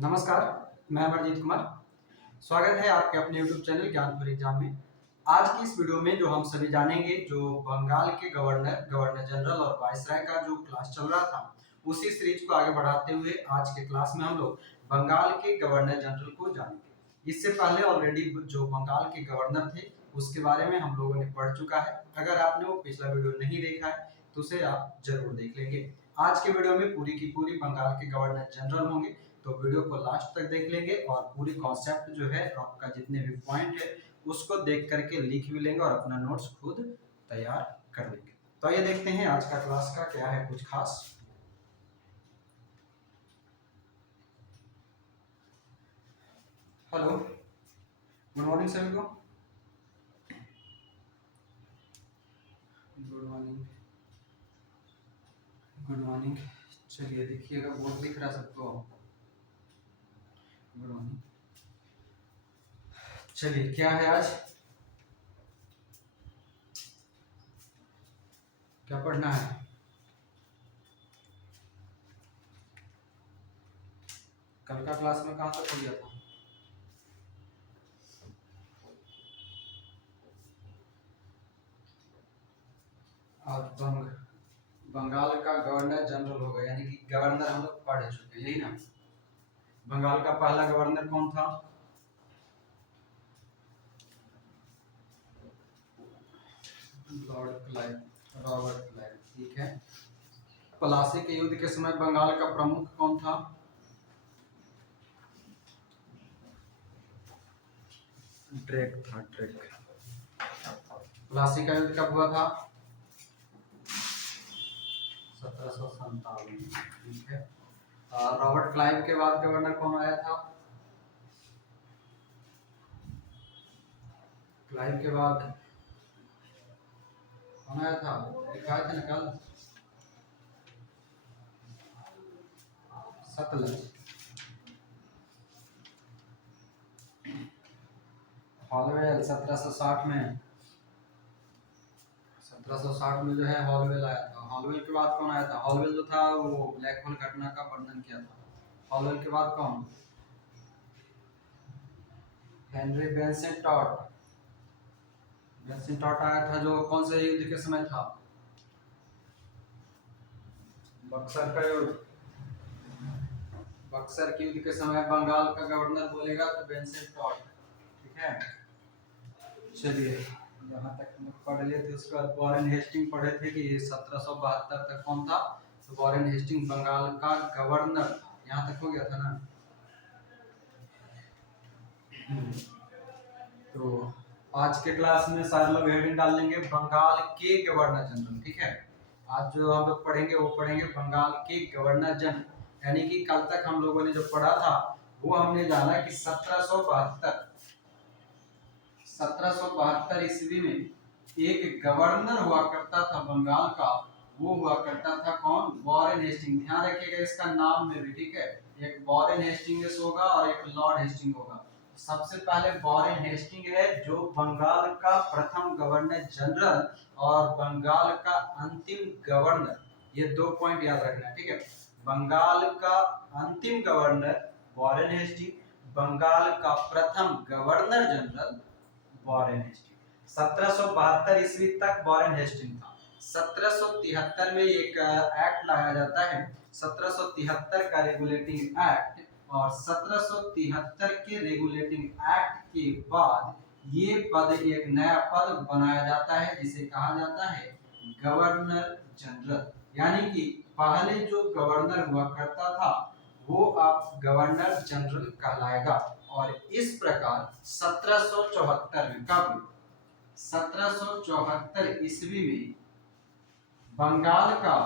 नमस्कार, मैं अमरजीत कुमार। स्वागत है आपके अपने YouTube चैनल ज्ञानपुर एग्जाम में। आज की इस वीडियो में जो हम सभी जानेंगे, जो बंगाल के गवर्नर जनरल और वायसराय का जो क्लास चल रहा था, उसी सीरीज को आगे बढ़ाते हुए आज के क्लास में हम लोग बंगाल के गवर्नर जनरल को जानेंगे। इससे पहले ऑलरेडी जो बंगाल के गवर्नर थे उसके बारे में हम लोगों ने पढ़ चुका है। अगर आपने वो पिछला वीडियो नहीं देखा है तो उसे आप जरूर देख लेंगे। आज के वीडियो में पूरी की पूरी बंगाल के गवर्नर जनरल होंगे, तो वीडियो को लास्ट तक देख लेंगे और पूरी कॉन्सेप्ट जो है आपका जितने भी पॉइंट है उसको देख करके लिख भी लेंगे और अपना नोट्स खुद तैयार कर लेंगे। तो ये देखते हैं आज का क्लास का क्या है कुछ खास। हेलो, गुड मॉर्निंग सभी को। Good morning, good morning. चलिए देखिएगा, बोर्ड दिख रहा सबको। Good morning. चलिए, क्या है आज, क्या पढ़ना है? कल का क्लास में कहाँ तक हो गया था? और बंगाल का गवर्नर जनरल होगा, यानी कि गवर्नर हम लोग पढ़ चुके हैं, यही ना। बंगाल का पहला गवर्नर कौन था? लॉर्ड क्लाइव, रॉबर्ट क्लाइव, ठीक है। प्लासी के युद्ध के समय बंगाल का प्रमुख कौन था? ड्रेक था, ड्रेक। प्लासी का युद्ध कब हुआ था? 1757, ठीक है। रॉबर्ट क्लाइव के बाद गवर्नर कौन आया था? क्लाइव के बाद कौन आया था? दिखाए थे ना कल, सतलज। हॉलवेल 1760 में, 1760 में जो है हॉलवेल आया था। हॉलवेल के बाद कौन आया था? हॉलवेल जो था वो ब्लैक होल घटना का वर्णन किया था। हॉलवेल के बाद कौन? हेनरी बेंसेंट टॉट। बेंसेंट टॉट आया था, जो कौन से युद्ध के समय था? बक्सर का युद्ध। बक्सर के युद्ध के समय बंगाल का गवर्नर बोलेगा तो बेंसेंट टॉट, ठीक है। चलिए, यहाँ तक हम लोग पढ़ लिए थे। उसके बाद वॉरेन हेस्टिंग पढ़े थे कि 1772 तक कौन था? तो वॉरेन हेस्टिंग बंगाल का गवर्नर था। यहाँ तक हो गया था ना। तो आज के क्लास में सारे लोग हेडिंग डाल लेंगे बंगाल के गवर्नर जनरल, ठीक है। आज जो हम लोग पढ़ेंगे वो पढ़ेंगे बंगाल के गवर्नर जनरल, यानी कि कल तक हम लोगों ने जो पढ़ा था वो हमने जाना कि 1772 ईस्वी में एक गवर्नर हुआ करता था बंगाल का। वो हुआ करता था कौन? Warren Hasting. ध्यान रखिएगा इसका नाम में भी, ठीक है। एक वॉरेन हेस्टिंग्स होगा और एक लॉर्ड हेस्टिंग होगा। सबसे पहले वॉरेन हेस्टिंग है जो बंगाल का प्रथम गवर्नर जनरल और बंगाल का अंतिम गवर्नर, ये दो पॉइंट याद रखना, ठीक है। बंगाल का अंतिम गवर्नर वॉरेन हेस्टिंग, बंगाल का प्रथम गवर्नर जनरल वॉरेन हेस्टिंग। 1772 ईस्वी तक वॉरेन हेस्टिंग था। 1773 में एक एक्ट लाया जाता है, 1773 का रेगुलेटिंग एक्ट। और 1773 के रेगुलेटिंग एक्ट के बाद ये पद, एक नया पद बनाया जाता है जिसे कहा जाता है गवर्नर जनरल। यानी कि पहले जो गवर्नर हुआ करता था वो अब गवर्नर जनरल कहलाएगा। और इस प्रकार 1774 में, कब? 1774 ईस्वी में बंगाल का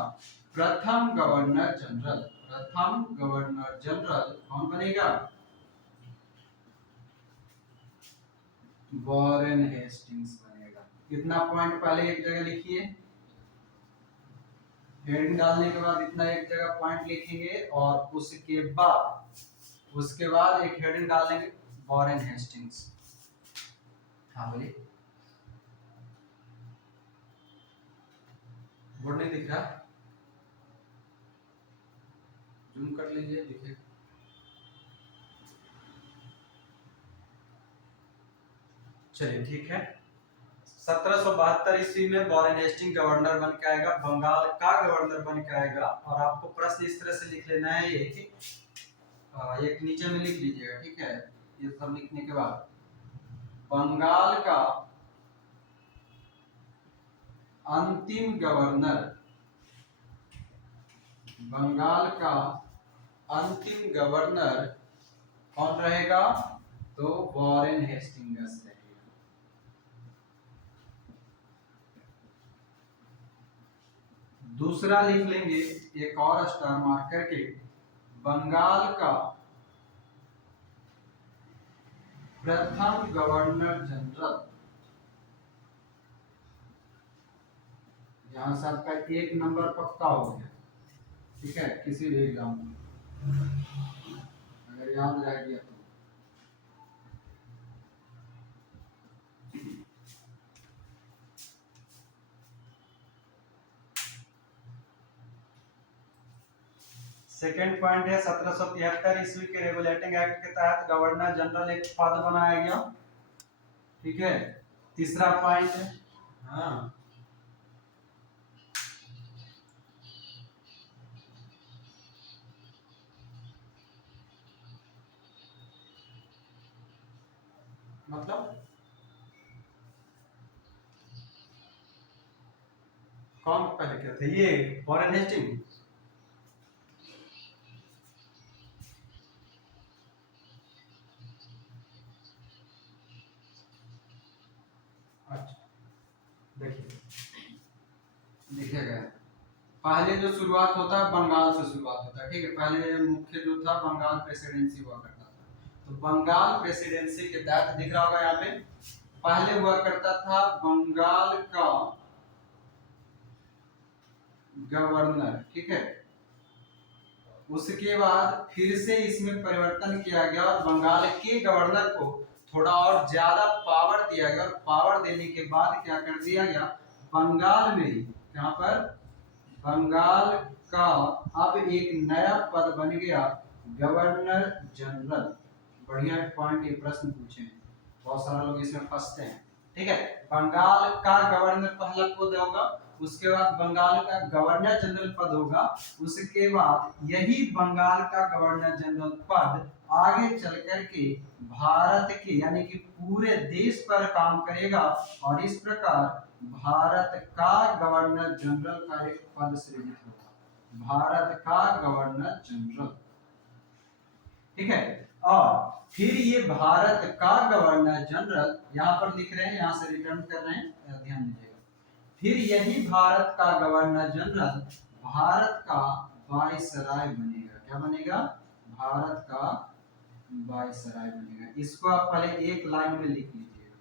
प्रथम गवर्नर जनरल कौन बनेगा? वॉरेन हेस्टिंग्स बनेगा। कितना पॉइंट पहले एक जगह लिखिए, हेडिंग डालने के बाद इतना एक जगह पॉइंट लिखेंगे और उसके बाद एक हेडिंग डाल देंगे वॉरेन हेस्टिंग्स। हाँ बोलिए, बोर्ड नहीं दिख रहा? जूम कर लीजिए, दिखेगा। चलिए ठीक है। 1772 ईस्वी में वॉरेन हेस्टिंग गवर्नर बन के आएगा, बंगाल का गवर्नर बन के आएगा। और आपको प्रश्न इस तरह से लिख लेना है, एक नीचे में लिख लीजिएगा, ठीक है। ये सब लिखने के बाद बंगाल का अंतिम गवर्नर, बंगाल का अंतिम गवर्नर कौन रहेगा? तो वॉरेन हेस्टिंग्स रहेगा। दूसरा लिख लेंगे एक और स्टार मार्क करके, बंगाल का प्रथम गवर्नर जनरल, यहां से आपका 1 नंबर पक्का हो गया, ठीक है, किसी भी एग्जाम में अगर याद रह गया तो। सेकेंड पॉइंट है 1773 ईस्वी के रेगुलेटिंग एक्ट के तहत गवर्नर जनरल एक पद बनाया गया, ठीक है। तीसरा पॉइंट है, हाँ मतलब कौन पहले क्या थे? ये वॉरेन हेस्टिंग। अच्छा देखिए, लिखेगा पहले जो शुरुआत होता है बंगाल से शुरुआत होता है, ठीक है। पहले मुख्य जो था बंगाल प्रेसिडेंसी हुआ करता था, तो बंगाल प्रेसिडेंसी के तहत दिख रहा होगा यहाँ पे, पहले हुआ करता था बंगाल का गवर्नर, ठीक है। उसके बाद फिर से इसमें परिवर्तन किया गया और बंगाल के गवर्नर को थोड़ा और ज्यादा पावर दिया गया, और पावर देने के बाद क्या कर दिया गया, बंगाल में यहाँ पर बंगाल का अब एक नया पद बन गया, गवर्नर जनरल। बढ़िया पॉइंट, ये प्रश्न पूछे हैं, बहुत सारे लोग इसमें फंसते हैं, ठीक है। बंगाल का गवर्नर पहला पद होगा, उसके बाद बंगाल का गवर्नर जनरल पद होगा, उसके बाद यही बंगाल का गवर्नर जनरल पद आगे चल करके भारत के यानी कि पूरे देश पर काम करेगा, और इस प्रकार भारत का गवर्नर जनरल का एक पद सृजित होगा, भारत का गवर्नर जनरल, ठीक है। और फिर ये भारत का गवर्नर जनरल यहाँ पर लिख रहे हैं, यहाँ से रिटर्न कर रहे हैं, ध्यान दीजिएगा। फिर यही भारत का गवर्नर जनरल भारत का वायसराय बनेगा, क्या बनेगा? भारत का वायसराय बनेगा। इसको आप पहले एक लाइन में लिख लीजिएगा,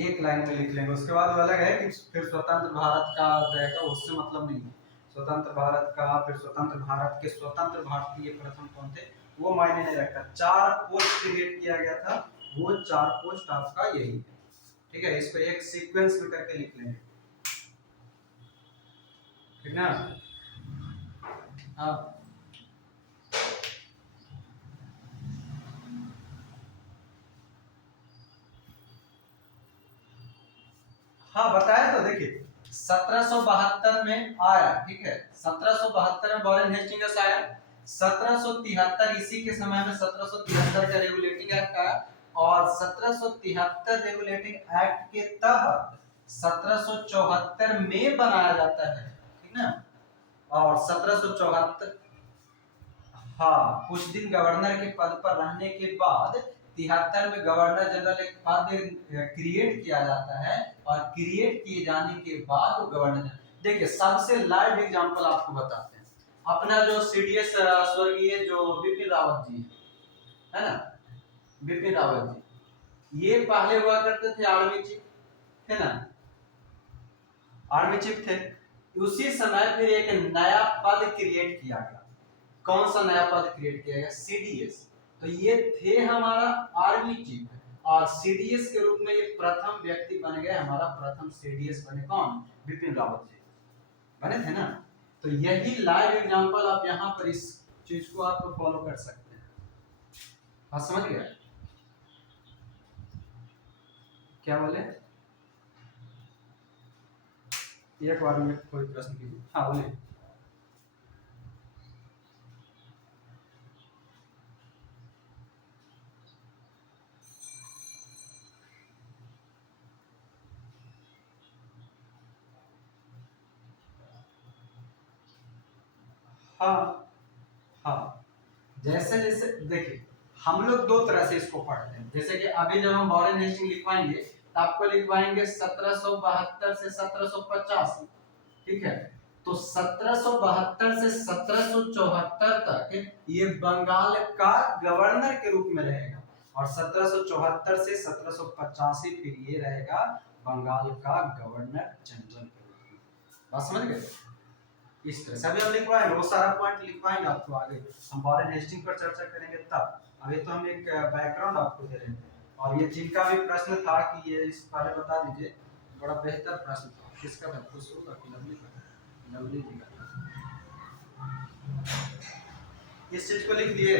एक लाइन में लिख लेंगे, उसके बाद वो अलग है कि फिर स्वतंत्र भारत का रहेगा, उससे मतलब नहीं है। स्वतंत्र भारत का, फिर स्वतंत्र भारत के स्वतंत्र भारतीय प्रथम कौन थे, वो मायने नहीं रखता। 4 पोस्ट क्रिएट किया गया था, वो 4 पोस्ट आपका यही है, ठीक है। इसको एक सीक्वेंस में करके लिख लेंगे, ठीक ना। हाँ हाँ बताया तो, देखिए 1772 में आया, ठीक है। 1772 में वॉरेन हेस्टिंग्स आया। 1773 इसी के समय में 1773 का रेगुलेटिंग एक्ट आया, और 1773 रेगुलेटिंग एक्ट के तहत 1774 में बनाया जाता है, ठीक ना। और 1774, हाँ, कुछ दिन गवर्नर के पद पर रहने के बाद 73 में गवर्नर जनरल एक पद क्रिएट किया जाता है, और क्रिएट किए जाने के बाद वो गवर्नर, देखिए सबसे लाइव एग्जांपल आपको बताते हैं, अपना जो सीडीएस स्वर्गीय जो बिपिन रावत जी है ना, बिपिन रावत जी, ये पहले हुआ करते थे आर्मी चीफ, है ना, आर्मी चीफ थे। उसी समय फिर एक नया पद क्रिएट किया गया, कौन सा नया पद क्रिएट किया गया? सीडीएस। तो ये थे हमारा आर्मी चीफ, और सीडीएस के रूप में ये प्रथम व्यक्ति बन गए, हमारा प्रथम सीडीएस बने कौन? बिपिन रावत जी बने थे ना। तो यही लाइव एग्जांपल आप यहाँ पर इस चीज को आप फॉलो कर सकते हैं। हाँ समझ गया। क्या बोले? एक बार में कोई प्रश्न कीजिए। हाँ बोलिए। हाँ हाँ, जैसे जैसे देखिए, हम लोग दो तरह से इसको पढ़ते हैं। जैसे कि अभी जब हम वॉरेन हेस्टिंग लिखवाएंगे तो आपको लिखवाएंगे 1772 से 1785, ठीक है। तो 1772 से 1774 तक ये बंगाल का गवर्नर के रूप में रहेगा, और 1774 से 1785 फिर ये रहेगा बंगाल का गवर्नर जनरल के रूप में। बात समझ गए? इस तरह सभी हम लिखवाएंगे, वो सारा पॉइंट लिखवाएंगे आपको। आगे हम वॉरेन हेस्टिंग पर चर्चा करेंगे तब। अभी तो हम एक बैकग्राउंड आपको दे रहे हैं। और ये जिनका भी प्रश्न था कि ये इस पहले बता दीजिए, बड़ा बेहतर प्रश्न था। किसका था? खुशबू का कि लवली का? लवली जी का। इस चीज को लिख दिए।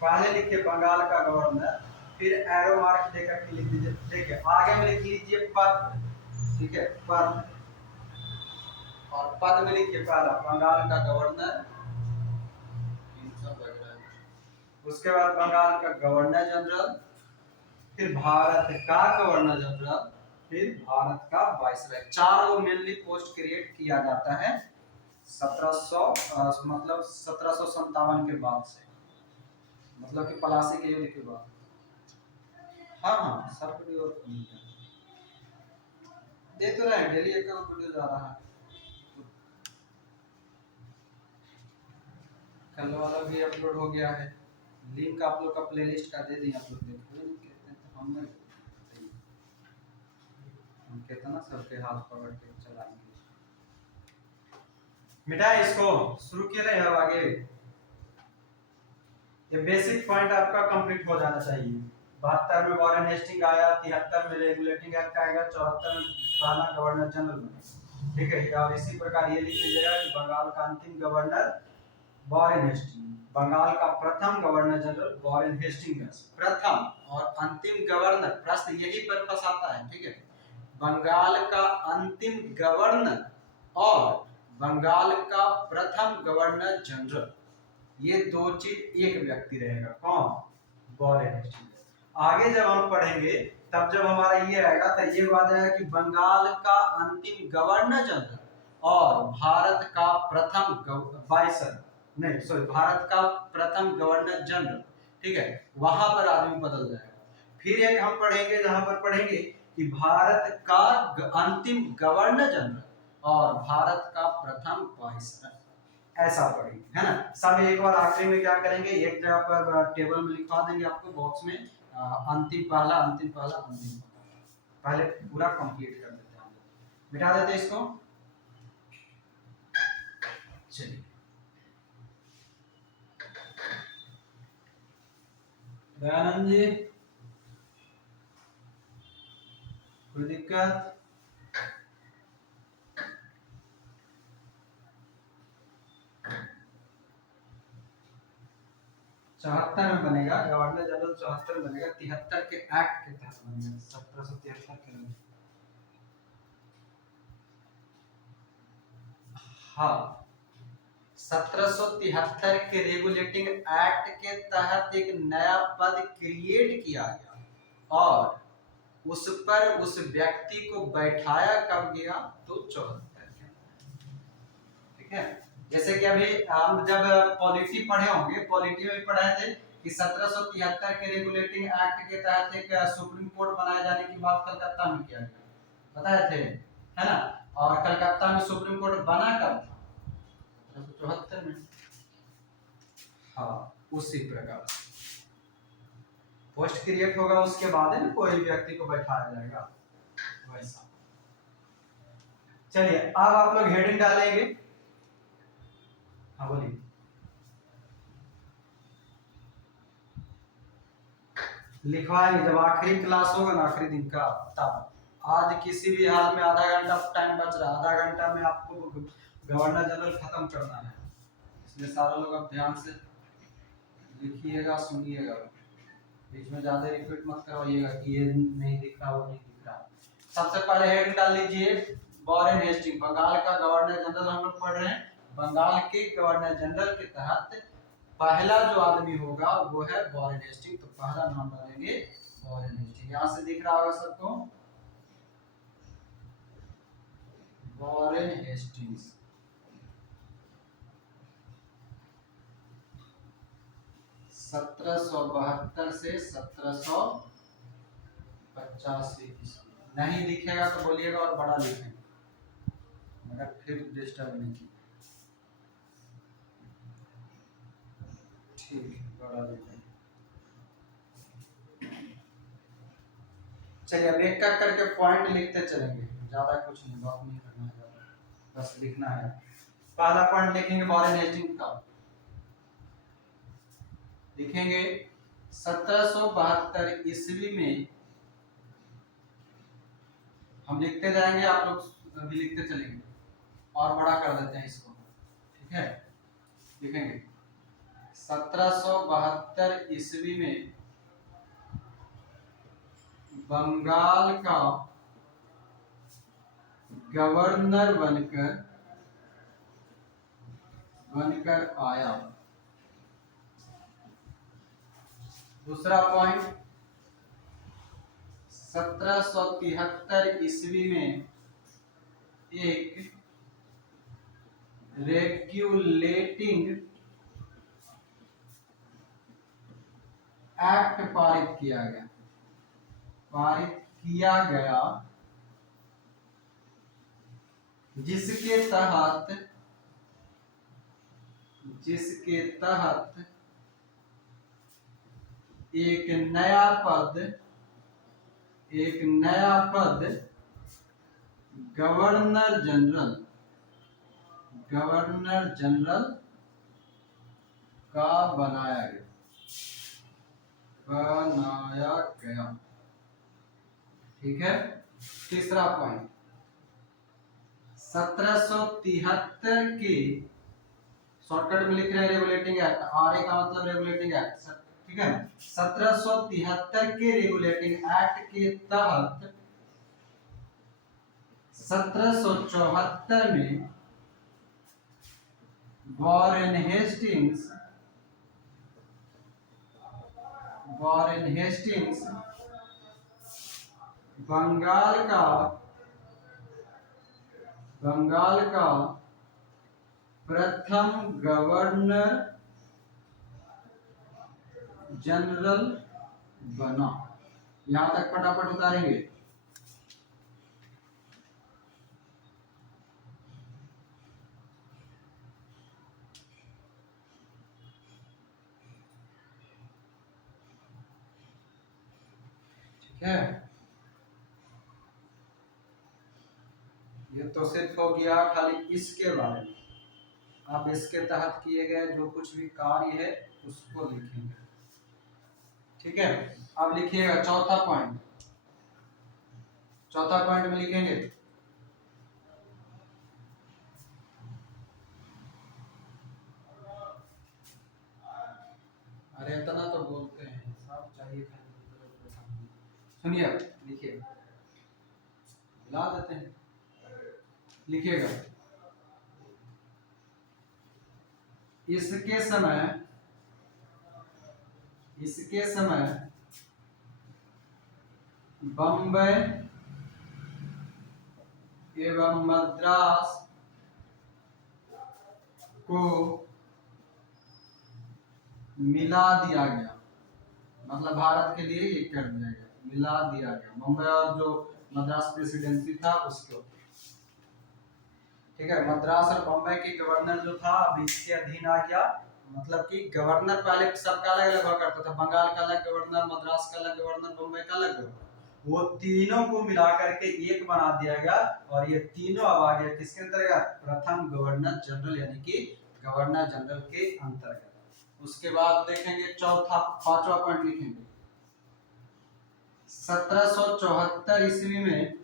पहले लिखिए बंगाल का गवर्नर, फिर एरो मार्क देकर के लिख दीजिए। देखिए आगे में लिख लीजिए पद, ठीक है, पद। और पद में लिखिए पहला बंगाल का गवर्नर, उसके बाद बंगाल का गवर्नर जनरल, फिर भारत का गवर्नर जनरल, फिर भारत का वाइसराय। चार वो मेनली पोस्ट क्रिएट किया जाता है 1700 मतलब 1757 के बाद से, मतलब कि पलासी के युद्ध के बाद। हाँ हाँ, सब वीडियो दे तो रहे हैं, डेली एक वीडियो जा रहा है। कल वाला भी अपलोड हो गया है, लिंक आप लोग का प्लेलिस्ट का दे दी, आप लोग देखो कहते हैं तो हम कितना सबके हाथ पकड़ के चलाएंगे। मिटाए इसको, शुरू किए रहे अब आगे। ये बेसिक पॉइंट आपका कंप्लीट हो जाना चाहिए। 72 में वॉरेन हेस्टिंग आया, 73 में रेगुलेटिंग एक्ट आएगा, 74 में पहला गवर्नर जनरल बनेगा, ठीक है। और इसी प्रकार ये लिख लीजिएगा कि बंगाल का अंतिम गवर्नर वॉरेन हेस्टिंग, बंगाल का प्रथम गवर्नर जनरल वॉरेन हेस्टिंग्स। प्रथम और अंतिम गवर्नर, प्रश्न यही पर्पस आता है, ठीक है। बंगाल का अंतिम गवर्नर और बंगाल का प्रथम गवर्नर जनरल, ये दो चीज एक व्यक्ति रहेगा। कौन? Warren Hastings. आगे जब हम पढ़ेंगे तब जब हमारा ये रहेगा तो ये बात है कि बंगाल का अंतिम गवर्नर जनरल और भारत का प्रथम वाइसर, नहीं सॉरी, भारत का प्रथम गवर्नर जनरल, ठीक है, वहां पर आदमी बदल जाएगा। फिर एक हम पढ़ेंगे जहां पर पढ़ेंगे कि भारत का अंतिम गवर्नर जनरल और भारत का प्रथम वाइसर, ऐसा पढ़ेंगे, है ना। सब एक बार आखिरी में क्या करेंगे, एक जगह पर टेबल में लिखवा देंगे आपको बॉक्स में, अंतिम पहला, अंतिम पहला, अंतिम पहला। पहले पूरा कंप्लीट कर देते हैं, मिटा देते हैं इसको। चलिए दयानंद जी, कोई दिक्कत? चौहत्तर में बनेगा गवर्नर जनरल, 74 में बनेगा, 73 के एक्ट के तहत बनेगा, 1773 के अंदर। हाँ, 1773 के रेगुलेटिंग एक्ट के तहत एक नया पद क्रिएट किया गया और उस पर उस व्यक्ति को बैठाया कब गया? तो 74 के अंदर, ठीक है। जैसे कि अभी हम जब पॉलिटी पढ़े होंगे, पॉलिटी में पढ़े थे कि 1773 के रेगुलेटिंग एक्ट के तहत एक सुप्रीम कोर्ट बनाए जाने की बात कलकत्ता में किया गया, बताए थे, है ना। और कलकत्ता में सुप्रीम कोर्ट बना कब था? 1774 में। हाँ, उसी प्रकार पोस्ट क्रिएट होगा, उसके बाद है ना कोई व्यक्ति को बैठाया जाएगा, वैसा। चलिए अब आप लोग हेडिंग डालेंगे। हाँ बोलिए। लिखवाएंगे जब आखिरी क्लास होगा ना, आखिरी दिन का, तब। आज किसी भी हाल में आधा घंटा टाइम बच रहा है, आधा घंटा में आपको गवर्नर जनरल खत्म करना है, इसलिए सारा लोग अब ध्यान से लिखिएगा, सुनिएगा, बीच में ज्यादा रिपीट मत करवाइएगा कि ये नहीं दिख रहा, वो नहीं दिख रहा। सबसे पहले हेड डाल लीजिए वॉरेन हेस्टिंग, बंगाल का गवर्नर जनरल हम लोग पढ़ रहे हैं। बंगाल के गवर्नर जनरल के तहत पहला जो आदमी होगा वो है वॉरेन हेस्टिंग, तो पहला नाम डालेंगे वॉरेन हेस्टिंग। यहाँ से दिख रहा होगा सबको, वॉरेन हेस्टिंग्स। सत्रह सौ बहत्तर से 1785 नहीं दिखेगा तो बोलिएगा और बड़ा लिखेंगे, मगर फिर डिस्टर्ब नहीं कीजिए। ठीक है, बड़ा लिखेंगे। चलिए अब एक एक करके पॉइंट लिखते चलेंगे, ज्यादा कुछ नहीं, बात नहीं करना है ज्यादा, बस लिखना है। पहला पॉइंट लिखेंगे वॉरेन हेस्टिंग का, लिखेंगे 1772 ईस्वी में। हम लिखते जाएंगे, आप लोग भी लिखते चलेंगे, और बड़ा कर देते हैं इसको, ठीक है। लिखेंगे 1772 ईस्वी में बंगाल का गवर्नर बनकर आया। दूसरा पॉइंट, 1773 ईस्वी में एक रेगुलेटिंग एक्ट पारित किया गया, जिसके तहत एक नया पद गवर्नर जनरल का बनाया गया। ठीक है। तीसरा पॉइंट, 1773 के, शॉर्टकट में लिख रहे हैं रेगुलेटिंग एक्ट, आरए का मतलब रेगुलेटिंग एक्ट, ठीक है। 1773 के रेगुलेटिंग एक्ट के तहत 1774 में वॉरेन हेस्टिंग्स बंगाल का प्रथम गवर्नर जनरल बना। यहां तक फटाफट उतारेंगे। ठीक है, ये तो सिर्फ हो गया खाली इसके बारे में। आप इसके तहत किए गए जो कुछ भी कार्य है उसको लिखेंगे। ठीक है, अब लिखिएगा चौथा पॉइंट में लिखेंगे अरे इतना तो बोलते हैं सब चाहिए खाली। सुनिए, लिखिए, ला देते हैं, लिखिएगा इसके समय बम्बई एवं मद्रास को मिला दिया गया, मतलब भारत के लिए एक कर दिया गया, मिला दिया गया मुंबई और जो मद्रास प्रेसिडेंसी था उसको। ठीक है, मद्रास और बम्बई के गवर्नर जो था अब इसके अधीन आ गया। मतलब कि गवर्नर पहले सबका अलग अलग हुआ करता था, बंगाल का अलग गवर्नर, मद्रास का अलग गवर्नर, बम्बई का अलग गवर्नर, वो तीनों को मिला करके एक बना दिया गया। और ये तीनों अब आ गया किसके अंतर्गत, प्रथम गवर्नर जनरल, यानी कि गवर्नर जनरल के अंतर्गत। उसके बाद देखेंगे पांचवा पॉइंट लिखेंगे 1774 ईस्वी में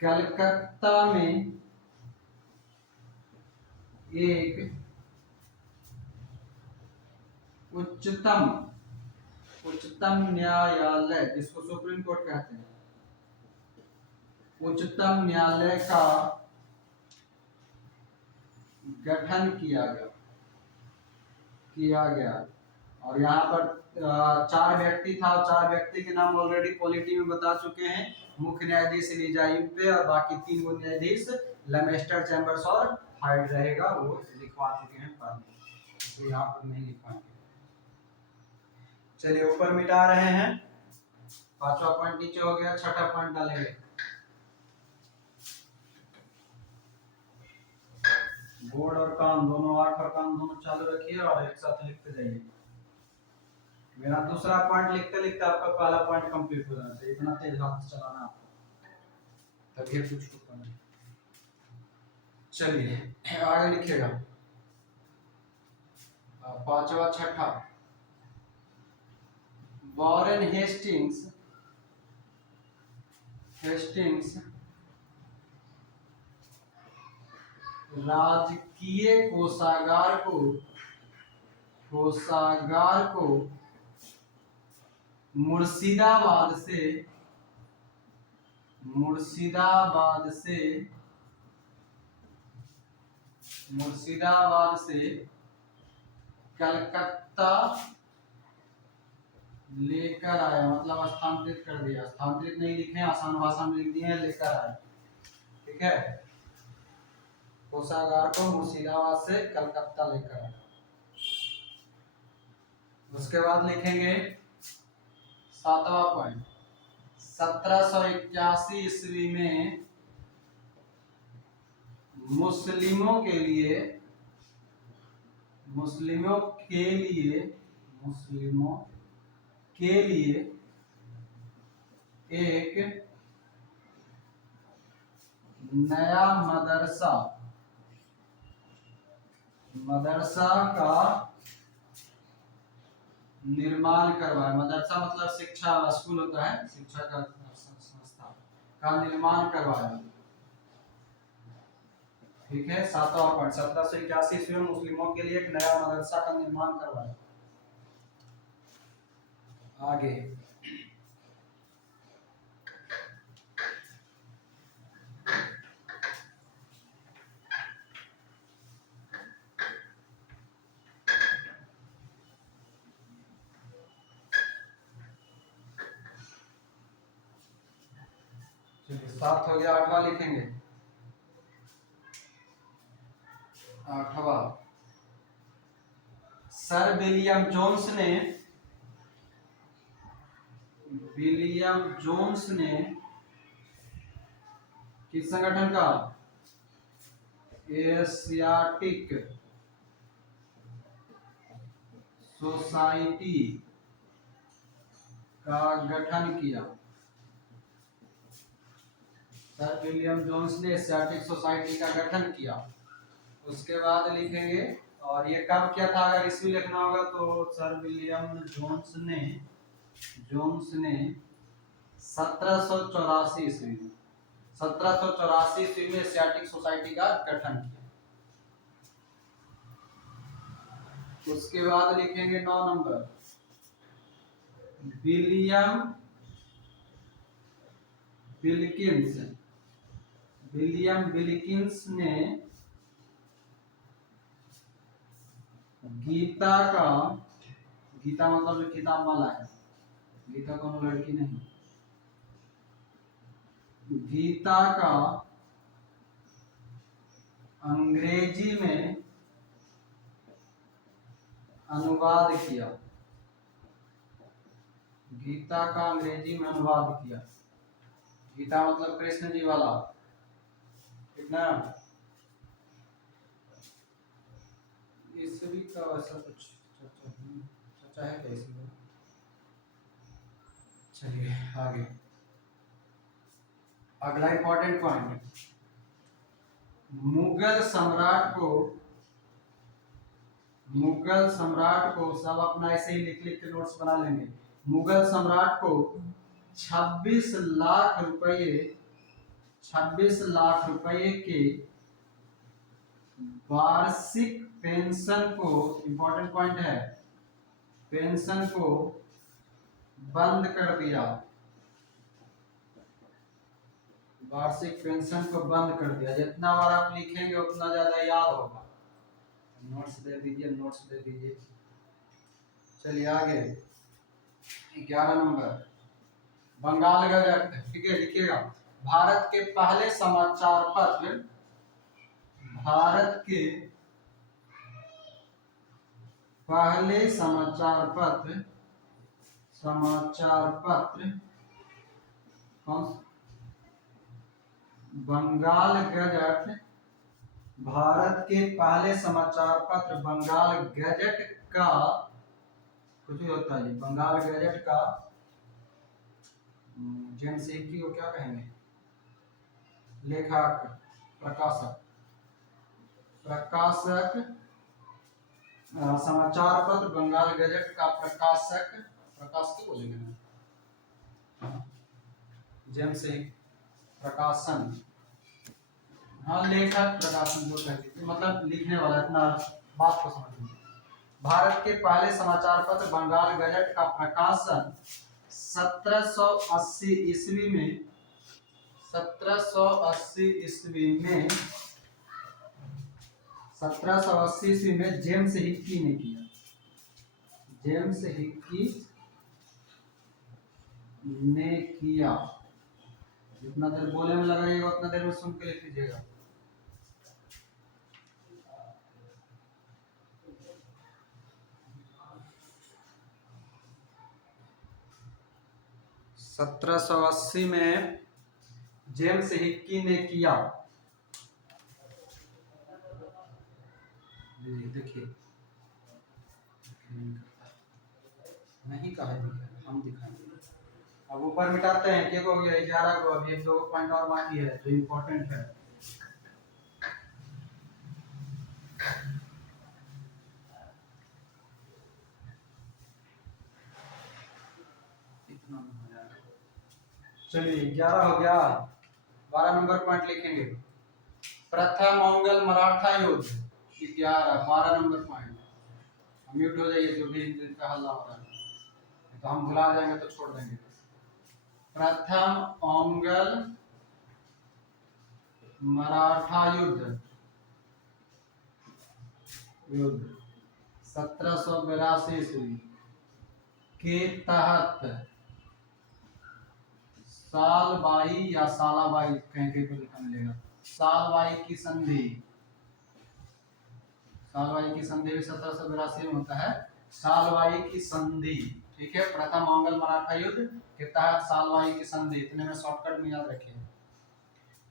कलकत्ता में एक उच्चतम उच्चतम न्यायालय जिसको सुप्रीम कोर्ट कहते हैं, उच्चतम न्यायालय का गठन किया गया। और यहाँ पर चार व्यक्ति था, और चार व्यक्ति के नाम ऑलरेडी पॉलिटी में बता चुके हैं। मुख्य न्यायाधीश एलिजा युप्पे और बाकी तीन वो न्यायाधीश लेमेस्टर, चैम्बर्स और हाइड रहेगा, वो लिखवा चुके हैं पहले, तो यहाँ पर नहीं लिखवाएंगे। चलिए ऊपर मिटा रहे हैं, पांचवा पॉइंट नीचे हो गया, छठा पॉइंट डालेंगे। बोर्ड और काम दोनों, आंख और काम दोनों चालू रखिए और एक साथ लिखते जाइए। मेरा दूसरा पॉइंट लिखते लिखते आपका पहला पॉइंट कंप्लीट हो जाना चाहिए, इतना तेज हाथ से चलाना आपको, तभी कुछ होगा। चलिए आगे लिखिएगा, पांचवा छठा। वॉरेन हेस्टिंग्स राजकीय कोषागार को मुर्शिदाबाद से कलकत्ता लेकर आया, मतलब स्थानांतरित कर दिया। स्थानांतरित नहीं लिखे, आसान भाषा में लिख दिए हैं, लेकर आया। ठीक है, कोषागार को मुर्शिदाबाद से कलकत्ता लेकर आया। उसके बाद लिखेंगे सातवां पॉइंट, 1781 ईस्वी में मुस्लिमों के लिए एक नया मदरसा का निर्माण करवाया। मदरसा मतलब शिक्षा स्कूल होता है, शिक्षा का संस्था का निर्माण करवाया। ठीक है, सातवां पॉइंट, 1781 ईस्वी में मुस्लिमों के लिए एक नया मदरसा का निर्माण करवाया। आगे सात हो गया, आठवां लिखेंगे। आठवां, सर विलियम जोन्स ने किस संगठन का, एशियाटिक सोसाइटी का गठन किया। सर विलियम जोन्स ने एशियाटिक सोसाइटी का गठन किया। उसके बाद लिखेंगे, और ये कब किया था, अगर ईस्वी लिखना होगा तो सर विलियम जोन्स ने 1784 ईस्वी में 1784 ईस्वी में एशियाटिक सोसाइटी का गठन किया। उसके बाद लिखेंगे 9 नंबर, विलियम विल्किंस ने गीता मतलब जो किताब वाला है, गीता कोनो लड़की नहीं, गीता का अंग्रेजी में अनुवाद किया। गीता का अंग्रेजी में अनुवाद किया। गीता मतलब कृष्ण जी वाला, कितना ईस्वी का ऐसा कुछ चर्चा है क्या इसमें। चलिए आगे, अगला इंपॉर्टेंट पॉइंट, मुगल सम्राट को सब अपना ऐसे ही लिख लिख के नोट्स बना लेंगे। मुगल सम्राट को 26 लाख रुपए के वार्षिक पेंशन को, इंपॉर्टेंट पॉइंट है, पेंशन को बंद कर दिया, वार्षिक पेंशन को बंद कर दिया। जितना बार आप लिखेंगे उतना ज्यादा याद होगा। नोट्स दे दीजिए, नोट्स दे दीजिए। चलिए आगे 11 नंबर बंगाल गजट, ठीक है, लिखिएगा। भारत के पहले समाचार पत्र, भारत के पहले समाचार पत्र, समाचार पत्र कौन? बंगाल गजट। भारत के पहले समाचार पत्र बंगाल गजट का कुछ ही होता है, बंगाल गजट का जनसेकी को क्या कहेंगे? लेखक, प्रकाशक, प्रकाशक, समाचार पत्र बंगाल गजट का प्रकाशक, प्रकाशक बोलेंगे ना, जनसेक, प्रकाशन, हाँ लेखक प्रकाशन जो कहते, मतलब लिखने वाला, इतना बात को समझ लीजिए। भारत के पहले समाचार पत्र बंगाल गजट का प्रकाशन 1780 ईस्वी में, 1780 ईस्वी में, 1780 ईस्वी में जेम्स हिक्की ने किया, जेम्स हिक्की ने किया। जितना देर बोले में लगा रहेगा उतना देर में सुन के लिख लीजिएगा। सत्रह सौ अस्सी में जेम्स हिक्की ने किया। देखिए नहीं कहा, हम दिखाएंगे। अब ऊपर मिटाते हैं, क्या हो गया 11 को, अभी एक दो पॉइंट और बाकी है जो इम्पोर्टेंट है। चलिए 11 हो गया, 12 नंबर पॉइंट लिखेंगे। प्रथम मंगल मराठा युद्ध, 11 12 नंबर पॉइंट। म्यूट हो जाइए जो भी इनका हल्ला हो रहा है, तो हम भुला जाएंगे तो छोड़ देंगे। प्रथम मंगल मराठा युद्ध, युद्ध 1782 ईस्वी के तहत सालबाई या सालाबाई कहीं कहीं पर लिखा मिलेगा, सालबाई की संधि, सालबाई की संधि भी 1782 में होता है, सालबाई की संधि, ठीक है। प्रथम मंगल मराठा युद्ध के तहत सालबाई की संधि, इतने में शॉर्टकट में याद रखिए,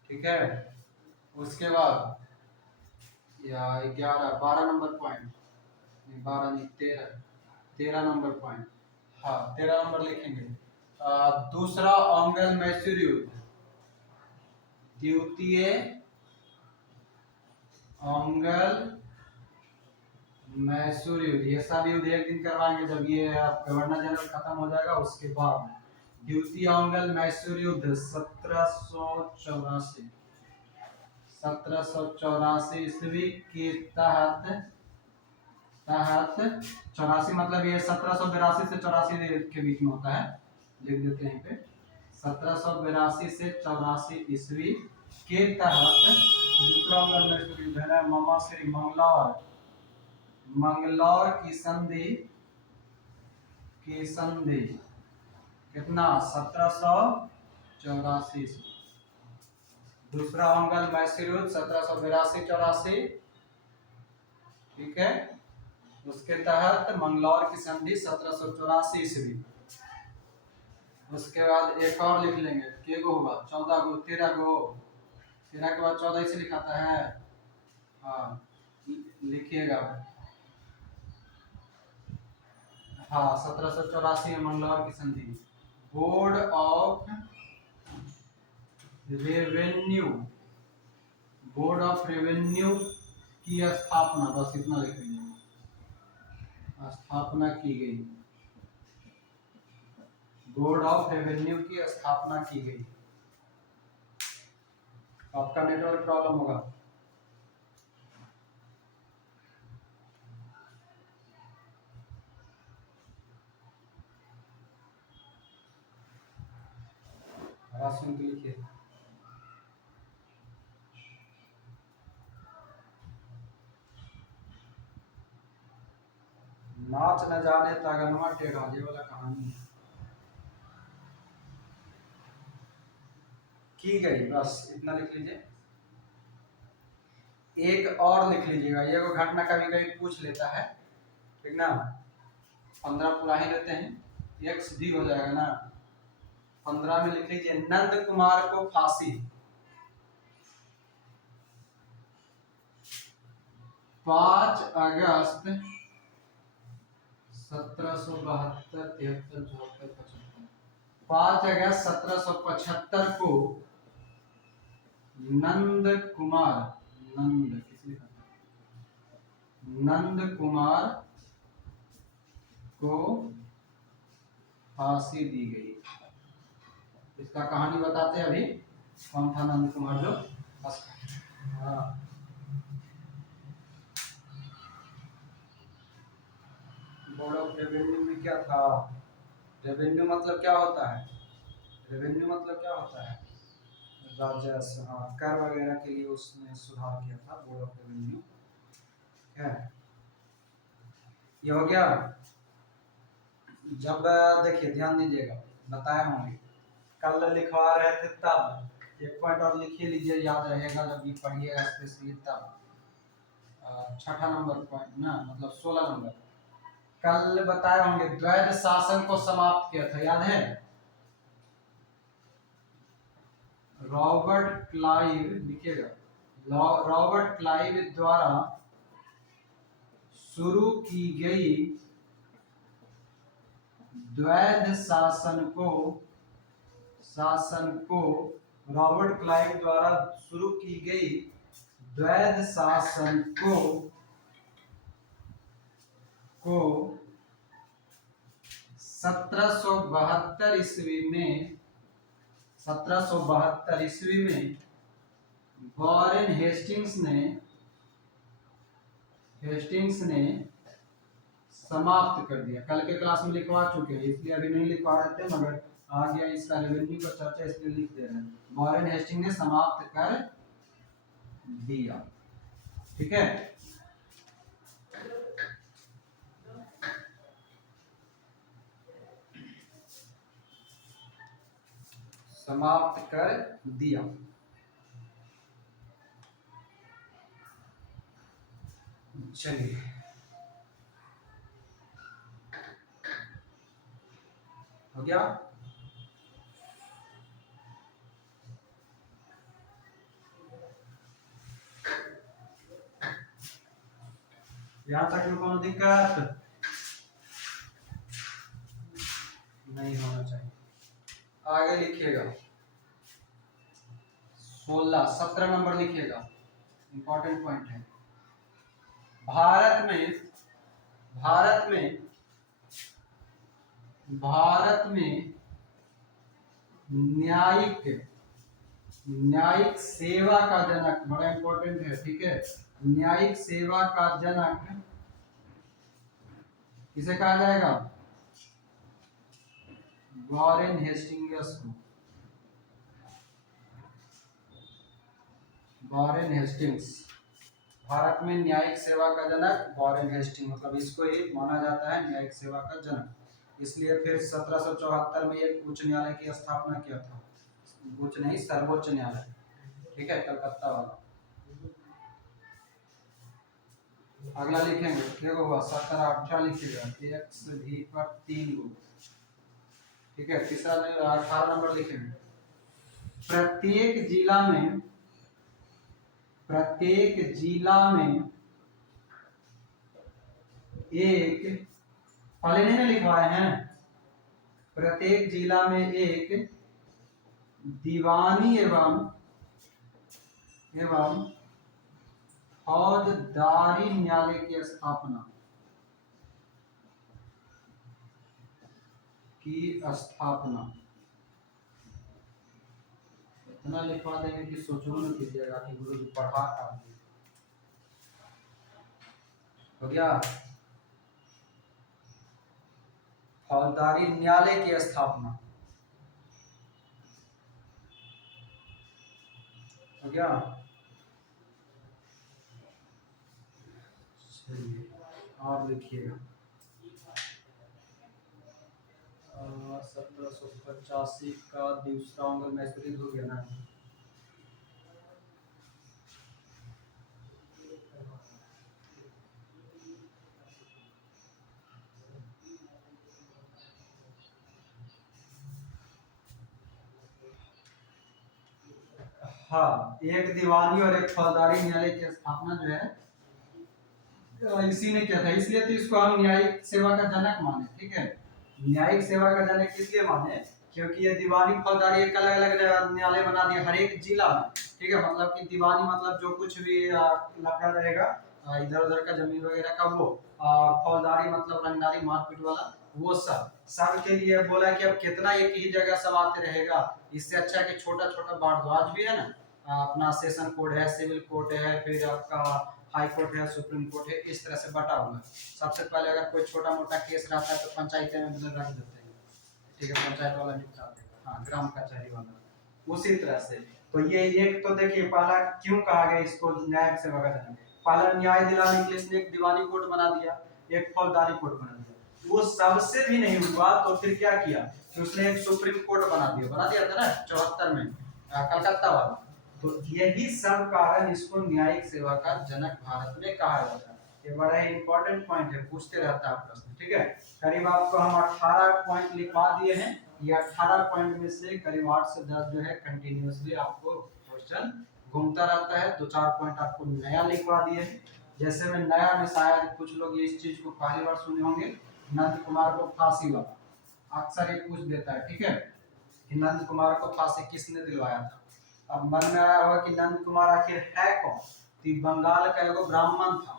ठीक है। उसके बाद या 11 12 नंबर पॉइंट, 12 नहीं 13 नंबर पॉइंट, हाँ 13 नंबर लिखेंगे। दूसरा अंगल मैसूर युद्ध, द्वितीय अंगल मैसूर युद्ध, ये सब युद्ध एक दिन करवाएंगे जब ये गवर्नर जनरल खत्म हो जाएगा उसके बाद। द्वितीय अंगल मैसूर युद्ध 1784, 1784 ईस्वी के तहत, तहत 84 मतलब ये 1782 से 84 के बीच में होता है, लिख देते हैं पे। 1782 से 84 ईस्वी के तहत दूसरा अंगल मैसूर युद्ध है, मामा श्री मंगलौर, मंगलौर की संधि, की संधि कितना 1784 ईस्वी। दूसरा अंगल मैसूर युद्ध 1782-84, ठीक है। उसके तहत मंगलौर की संधि 1784 ईस्वी। उसके बाद एक और लिख लेंगे, के गो होगा 14 गो, 13 गो, 13 के बाद 14 इसे लिखाता है, हाँ लिखिएगा, हाँ 1784 में मंगलौर की संधि। Board of revenue, board of revenue की स्थापना, बस इतना लिखेंगे, स्थापना की गई, बोर्ड ऑफ रेवेन्यू की स्थापना की गई। आपका नेटवर्क प्रॉब्लम होगा। आवाज सुन के लिखिए। नाच न जाने तगनवा टेढ़ा, ये वाला कहानी है की गई। बस इतना लिख लीजिए। एक और लिख लीजिएगा, ये वो घटना कभी कभी पूछ लेता है, ठीक ना। 15 पूरा ही लेते हैं, एक सीधी हो जाएगा ना। 15 में लिख लीजिए, नंद कुमार को फांसी। 5 अगस्त 1772, 73, 74, 75। 5 अगस्त 1775 को नंद कुमार, नंद किसी नंद कुमार को फांसी दी गई। इसका कहानी बताते हैं अभी, कौन था नंद कुमार जो। हाँ, बोर्ड ऑफ रेवेन्यू में क्या था। रेवेन्यू मतलब क्या होता है, रेवेन्यू मतलब क्या होता है, राजस्व। हाँ, कर वगैरह के लिए उसने सुधार किया था, बोर्ड ऑफ रेवेन्यू है। ये हो गया। जब देखिए ध्यान दीजिएगा, बताए होंगे कल लिखवा रहे थे तब। एक पॉइंट और लिखिए लीजिए, याद रहेगा जब भी पढ़िएगा स्पेशली तब। 6ठा नंबर पॉइंट ना, मतलब 16 नंबर। कल बताए होंगे द्वैध शासन को समाप्त किया था, याद है। रॉबर्ट क्लाइव लिखिएगा, रॉबर्ट क्लाइव द्वारा शुरू की गई द्वैध शासन को रॉबर्ट क्लाइव द्वारा शुरू की गई द्वैध शासन को 1772 ईस्वी में वॉरेन हेस्टिंग्स ने समाप्त कर दिया। कल के क्लास में लिखवा चुके हैं, इसलिए अभी नहीं लिखवा रहे थे, मगर आ गया इसका रेवेन्यू का चर्चा, इसलिए लिख दे रहे हैं। वॉरेन हेस्टिंग्स ने समाप्त कर दिया, ठीक है। समाप्त कर दिया। चलिए हो गया। यहां तक में कोनो दिक्कत नहीं होना चाहिए। आगे लिखिएगा 16, 17 नंबर लिखिएगा, इंपॉर्टेंट पॉइंट है। भारत में न्यायिक सेवा का जनक, बड़ा इंपॉर्टेंट है, ठीक है। न्यायिक सेवा का जनक किसे कहा जाएगा, वॉरेन हेस्टिंग्स को। वॉरेन हेस्टिंग्स, भारत में न्यायिक सेवा का जनक वॉरेन हेस्टिंग्स, मतलब इसको ही माना जाता है न्यायिक सेवा का जनक। इसलिए फिर 1774 में एक उच्च न्यायालय की स्थापना किया था, उच्च नहीं सर्वोच्च न्यायालय, ठीक है, कलकत्ता वाला। अगला लिखेंगे, देखो हुआ 17, 18 लिखिएगा, एक्स भी पर 3 गो, ठीक है। तीसरा 18 नंबर लिखेंगे, प्रत्येक जिला में एक, पहले नहीं ना लिखवाए हैं, प्रत्येक जिला में एक दीवानी एवं फौजदारी न्यायालय की स्थापना इतना लिखवा देंगे कि सोचो न कीजिएगा कि गुरु जी पढ़ा था। हो गया, फौजदारी न्यायालय की स्थापना। हो गया। चलिए और देखिएगा 1785 का दूसरा अंगल मैसूरी हो गया ना। हाँ, एक दीवानी और एक फौजदारी न्यायालय की स्थापना जो है इसी ने किया था, इसलिए तो इसको हम न्यायिक सेवा का जनक माने। ठीक है, न्यायिक सेवा का जनक इसलिए माने क्योंकि ये दीवानी फौजदारी एक अलग अलग न्यायालय बना दिया हर एक जिला में। ठीक है, मतलब कि दीवानी मतलब जो कुछ भी लफड़ा रहेगा इधर उधर का जमीन वगैरह का वो, और फौजदारी मतलब रंगदारी मारपीट वाला वो सब के लिए बोला कि अब कितना एक ही जगह सब आते रहेगा। इससे अच्छा कि छोटा छोटा भारद्वाज भी है ना, अपना सेशन कोर्ट है, सिविल कोर्ट है, फिर आपका हाई कोर्ट है, सुप्रीम कोर्ट है, इस तरह से बटा हुआ है। सबसे पहले अगर कोई छोटा मोटा केस रहता है तो पंचायत में रख देते हैं। ठीक है, पंचायत वाला निपटा देगा, हाँ ग्राम कचहरी वाला। उसी तरह से तो ये एक तो देखिए पहला क्यों कहा गया इसको न्यायिक सेवा का जनक। पहला न्याय दिलाने के लिए इसने एक दीवानी कोर्ट बना दिया, एक फौजदारी कोर्ट बना दिया। वो सबसे भी नहीं हुआ तो फिर क्या किया कि उसने एक सुप्रीम कोर्ट बना दिया था ना 74 में, कलकत्ता वाला। तो यही सब कारण इसको न्यायिक सेवा का जनक भारत में कहा जाता है। ये बड़ा ही इंपॉर्टेंट पॉइंट है, पूछते रहता है प्रश्न। ठीक है, करीब आपको हम 18 पॉइंट लिखवा दिए हैं। ये 18 पॉइंट में से करीब 8 से 10 जो है कंटिन्यूअसली आपको क्वेश्चन घूमता रहता है। 2-4 पॉइंट आपको नया लिखवा दिए हैं। जैसे में नया में शायद कुछ लोग ये इस चीज को पहली बार सुने होंगे, नंद कुमार को फांसी वाला अक्सर ये पूछ देता है। ठीक है, कि नंद कुमार को फांसी किसने दिलवाया था। अब मन में आया होगा कि नंद कुमार आखिर है कौन। तो बंगाल का एक ब्राह्मण था,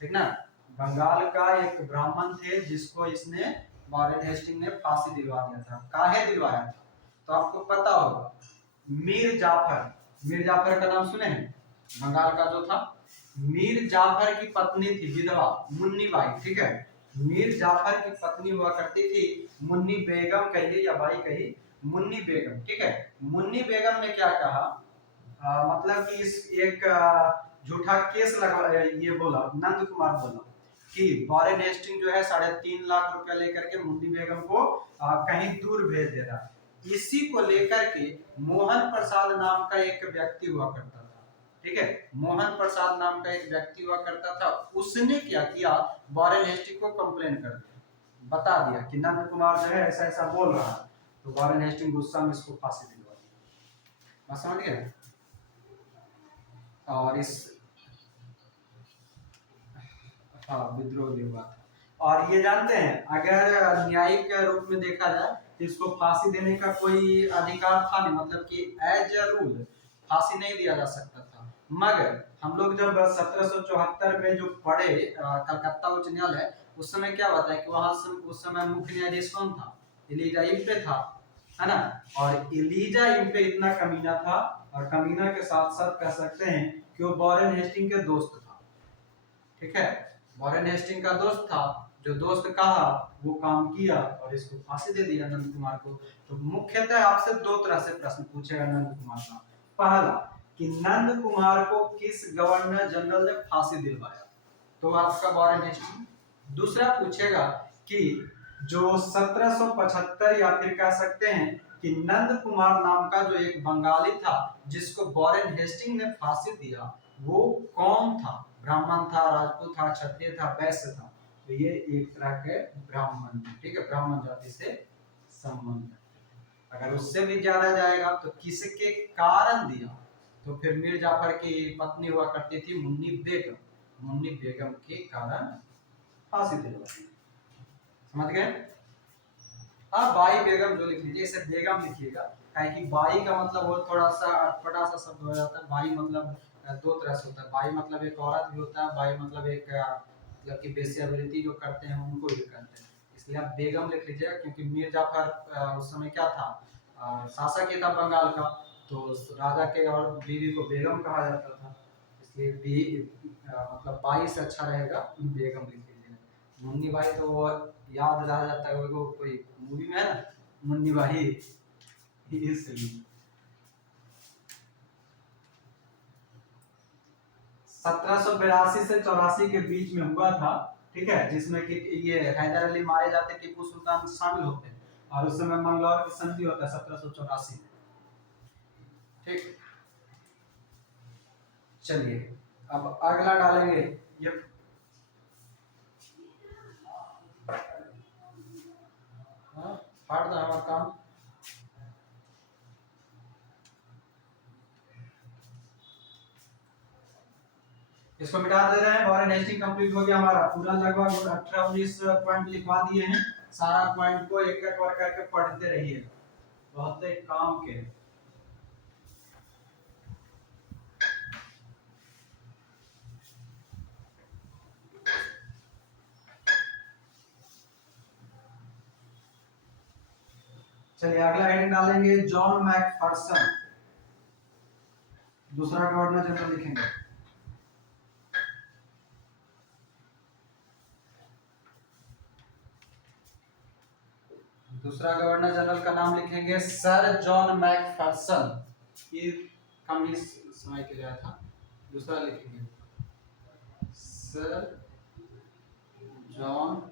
ठीक ना, बंगाल का एक ब्राह्मण थे जिसको इसने वॉरेन हेस्टिंग ने फांसी दिलवा दिया था। काहे दिलवाया था तो आपको पता होगा, मीर जाफर का नाम सुने हैं, बंगाल का जो था। मीर जाफर की पत्नी थी विधवा मुन्नी बाई। ठीक है, मीर जाफर की पत्नी हुआ करती थी मुन्नी बेगम कहिए या बाई कहिए, मुन्नी बेगम। ठीक है, मुन्नी बेगम ने क्या कहा, मतलब कि इस एक झूठा केस लगा, ये बोला नंद कुमार बोला कि वॉरेन हेस्टिंग जो है 3.5 लाख रुपया लेकर के मुन्नी बेगम को कहीं दूर भेज दे रहा है। इसी को लेकर के मोहन प्रसाद नाम का एक व्यक्ति हुआ करता था। ठीक है, मोहन प्रसाद नाम का एक व्यक्ति हुआ करता था। उसने क्या किया, वॉरेन हेस्टिंग को कंप्लेन कर दिया, बता दिया कि नंद कुमार जो है ऐसा ऐसा बोल रहा है। तो वॉरेन हेस्टिंग गुस्सा में इसको फांसी दिलवा दी। बात समझ गए। और इस हाँ विद्रोह भी हुआ था। और ये जानते हैं अगर न्यायिक के रूप में देखा जाए तो इसको फांसी देने का कोई अधिकार था नहीं, मतलब कि एज अ रूल फांसी नहीं दिया जा सकता था। मगर हम लोग जब 1774 में जो पढ़े कलकत्ता उच्च न्यायालय, उस समय क्या होता है कि वहां उस समय मुख्य न्यायाधीश कौन था, एलिजा इम्पे था, है ना। और एलिजा इम्पे इतना कमीना था, और कमीना के साथ साथ कह सकते हैं कि वो वॉरेन हेस्टिंग के दोस्त था। ठीक है, वॉरेन हेस्टिंग का दोस्त था, जो दोस्त कहा वो काम किया और इसको फांसी दे दिया नंद कुमार को। तो मुख्यतः आपसे 2 तरह से प्रश्न पूछेगा नंद कुमार का। पहला कि नंद कुमार को किस गवर्नर जनरल ने फांसी दिलवाया, तो आपका वॉरेन हेस्टिंग। दूसरा पूछेगा कि जो 1775 या फिर कह सकते हैं कि नंद कुमार नाम का जो एक बंगाली था जिसको वॉरेन हेस्टिंग ने फांसी दिया, वो कौन था, ब्राह्मण था, राजपूत था, क्षत्रिय था, वैश्य था। तो ये एक तरह के ब्राह्मण, ठीक है, ब्राह्मण जाति से संबंध। अगर उससे भी ज्यादा जाएगा तो किसके कारण दिया, तो फिर मीर जाफर की पत्नी हुआ करती थी मुन्नी बेगम, मुन्नी बेगम के कारण फांसी दिलवाई। समझ गए। हाँ बाई बेगम जो लिख लीजिए, इसे बेगम लिखिएगा, काहे कि बाई का मतलब वो थोड़ा सा अटपटा सा शब्द हो जाता है। बाई मतलब 2 तरह से होता है, बाई मतलब एक औरत भी होता है, बाई मतलब एक मतलब कि वेश्यावृत्ति जो करते हैं उनको भी करते हैं। इसलिए आप बेगम लिख लीजिएगा, क्योंकि मीर जाफर उस समय क्या था, शासक ही था बंगाल का, तो राजा के और बीवी को बेगम कहा जाता था। इसलिए मतलब बाई से अच्छा रहेगा बेगम लिख लीजिएगा। मुन्नी बाई तो वो याद रह जाता है, वो कोई मूवी में है ना मुन्नी बाई, इसलिए। 1782 से 84 के बीच में हुआ था, ठीक है, जिसमें कि ये हैदर अली मारे जाते, टिप्पू सुल्तान शामिल होते हैं, और उस समय मंगलौर की संधि होता है 1784 में। ठीक, चलिए अब अगला डालेंगे ये, हार्ड था हमारा काम। इसको मिटा दे रहे हैं। वॉरेन हेस्टिंग कंप्लीट हो गया हमारा पूरा, लगभग 18-19 पॉइंट लिखवा दिए हैं। सारा पॉइंट को एक एक और करके पढ़ते रहिए, बहुत ही काम के। चलिए अगला हेडिंग डालेंगे जॉन मैकफर्सन, दूसरा गवर्नर जनरल लिखेंगे। दूसरा गवर्नर जनरल का नाम लिखेंगे सर जॉन मैकफर्सन, ये कम ही समय के लिए था। दूसरा लिखेंगे सर जॉन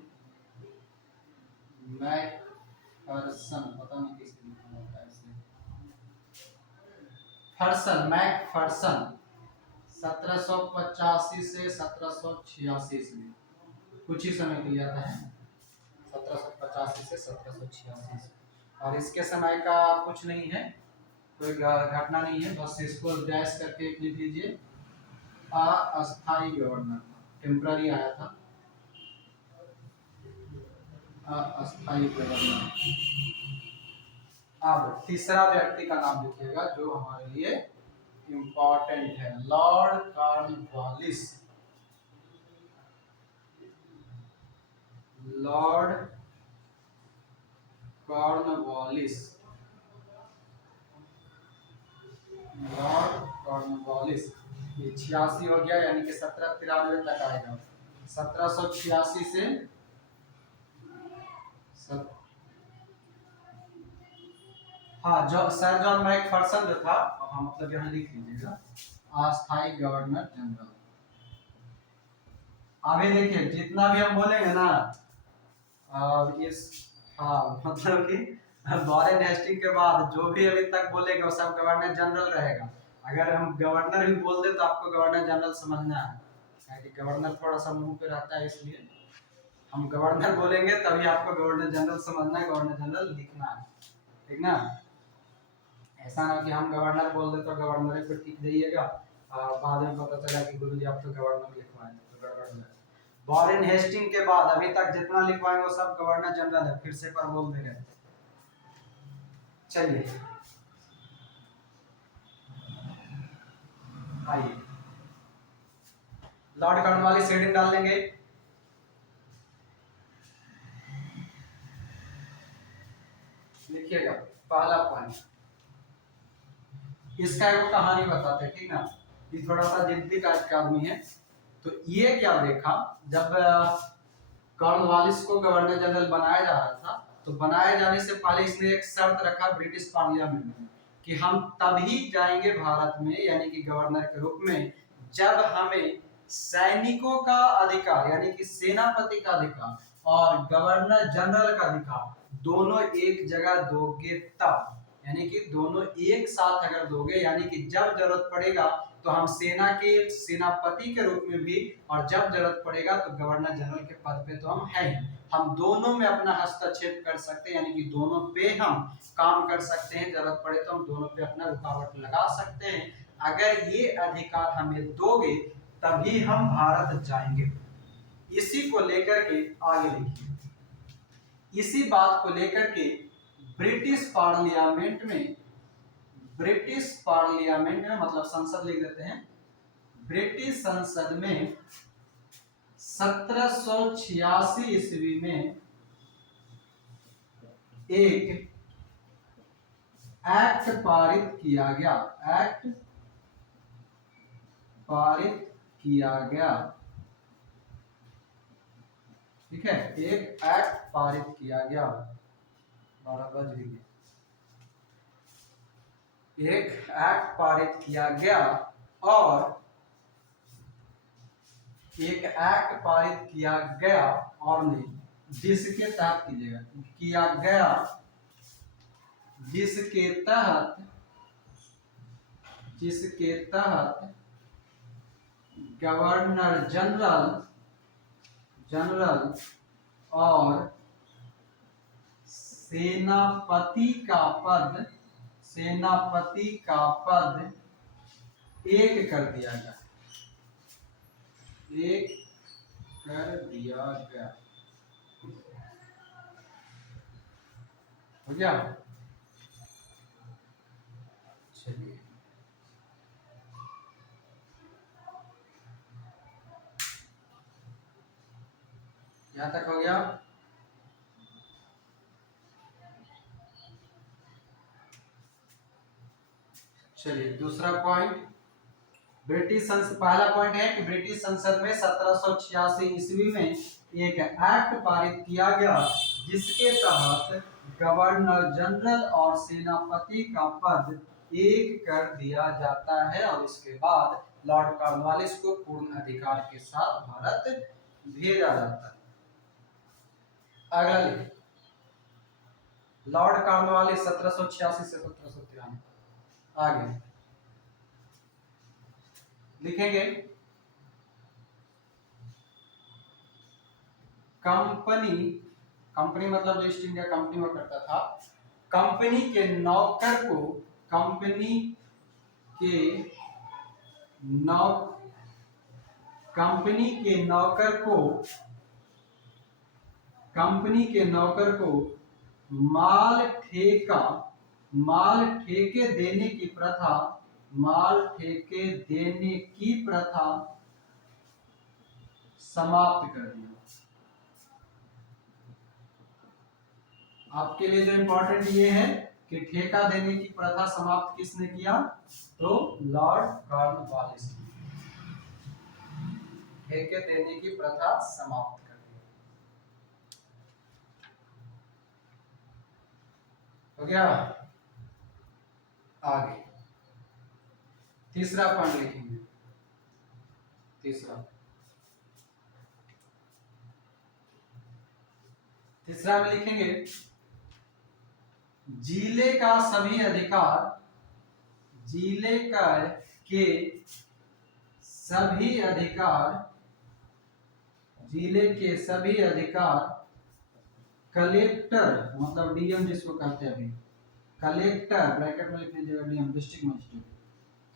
मैकफर्सन, पता नहीं किस लिखा होता है इसमें, फर्सन, मैकफर्सन 1785 से 1786 ईस्वी, कुछ ही समय के लिए आता है, 1785 से 1786। और इसके समय का कुछ नहीं है, कोई घटना नहीं है, बस इसको डैश करके लिख लीजिए। अस्थायी गवर्नर था, टेम्पररी आया था, अस्थायी गवर्नर। अब तीसरा व्यक्ति का नाम लिखिएगा जो हमारे लिए इम्पोर्टेंट है, Lord Cornwallis. Lord Cornwallis, Lord Cornwallis. ये 86 हो गया, यानी कि 1793 तक आएगा। 1786 से हाँ, जो सर जॉन मैकफर्सन जो था, हाँ मतलब यहाँ लिख लीजिएगा, अस्थायी गवर्नर जनरल। अभी देखिए जितना भी हम बोलेंगे ना, इस, हाँ मतलब कि वॉरेन हेस्टिंग के बाद जो भी अभी तक बोलेंगे वो सब गवर्नर जनरल रहेगा। अगर हम गवर्नर भी बोल दे तो आपको गवर्नर जनरल समझना है, क्योंकि गवर्नर थोड़ा सा मुंह पे रहता है, इसलिए हम गवर्नर बोलेंगे तभी आपको गवर्नर जनरल समझना है, गवर्नर जनरल लिखना है, ठीक ना। ऐसा ना कि हम गवर्नर बोल दे तो गवर्नर पे टिक जाइएगा, बाद में पता चला कि गुरुजी आप तो गवर्नर लिखवाए, तो गड़बड़ हो जाएगा। वॉरेन हेस्टिंग के बाद अभी तक जितना लिखवाएंगे वो सब गवर्नर जनरल है, फिर से पर बोल दे रहे। चलिए आइए, लॉर्ड कॉर्नवालिस हेडिंग डाल लेंगे। लिखिएगा पहला पॉइंट, इसका एक कहानी बताते, ठीक ना, ये थोड़ा सा जिद्दी टाइप का आदमी है। तो ये क्या देखा, जब कॉर्नवालिस को गवर्नर जनरल बनाया जा रहा था, तो बनाए जाने से पहले इसने एक शर्त रखा ब्रिटिश पार्लियामेंट में कि हम तभी जाएंगे भारत में, यानी कि गवर्नर के रूप में, जब हमें सैनिकों का अधिकार यानी कि सेनापति का अधिकार और गवर्नर जनरल का अधिकार दोनों एक जगह दोगे तब, यानी कि दोनों एक साथ अगर दोगे, यानी कि जब जरूरत पड़ेगा तो हम सेना के सेनापति के रूप में भी, और जब जरूरत पड़ेगा तो गवर्नर जनरल के पद पे तो हम हैं ही, हम दोनों में अपना हस्तक्षेप कर सकते हैं, यानी कि दोनों पे हम काम कर सकते हैं, जरूरत पड़े तो हम दोनों पे अपना रुकावट लगा सकते हैं। अगर ये अधिकार हमें दोगे तभी हम भारत जाएंगे। इसी को लेकर के आगे लिखिए, इसी बात को लेकर के ब्रिटिश पार्लियामेंट में, ब्रिटिश पार्लियामेंट में मतलब संसद लिख देते हैं, ब्रिटिश संसद में 1786 ईस्वी में एक एक्ट पारित किया गया, एक्ट पारित किया गया, ठीक है, एक एक्ट पारित किया गया, 12 बज गए, एक एक्ट पारित किया गया और एक एक्ट पारित किया गया और नहीं जिसके तहत कीजिएगा किया गया जिसके तहत गवर्नर जनरल और सेनापति का पद एक कर दिया गया हो गया। चलिए यहां तक हो गया। चलिए दूसरा पॉइंट, पहला पॉइंट है कि ब्रिटिश संसद में 1786 ईस्वी में एक एक्ट पारित किया गया जिसके तहत गवर्नर जनरल और सेनापति का पद एक कर दिया जाता है और इसके बाद लॉर्ड कॉर्नवालिस को पूर्ण अधिकार के साथ भारत भेजा जाता है। अगला लिखिए, लॉर्ड कॉर्नवालिस 1786 से 1793। आगे लिखेंगे, कंपनी मतलब जो ईस्ट इंडिया कंपनी हुआ करता था, कंपनी के नौकर को कंपनी के नौकर को माल ठेके देने की प्रथा समाप्त कर दिया। आपके लिए जो इंपॉर्टेंट ये है कि ठेका देने की प्रथा समाप्त किसने किया, तो लॉर्ड कॉर्नवालिस ने ठेके देने की प्रथा समाप्त कर दी। हो गया। आगे तीसरा पॉइंट लिखेंगे, तीसरा में लिखेंगे, जिले के सभी अधिकार कलेक्टर मतलब डीएम जिसको कहते हैं अभी, कलेक्टर ब्रैकेट में लिख लीजिएगा, डीएम डिस्ट्रिक्ट मजिस्ट्रेट,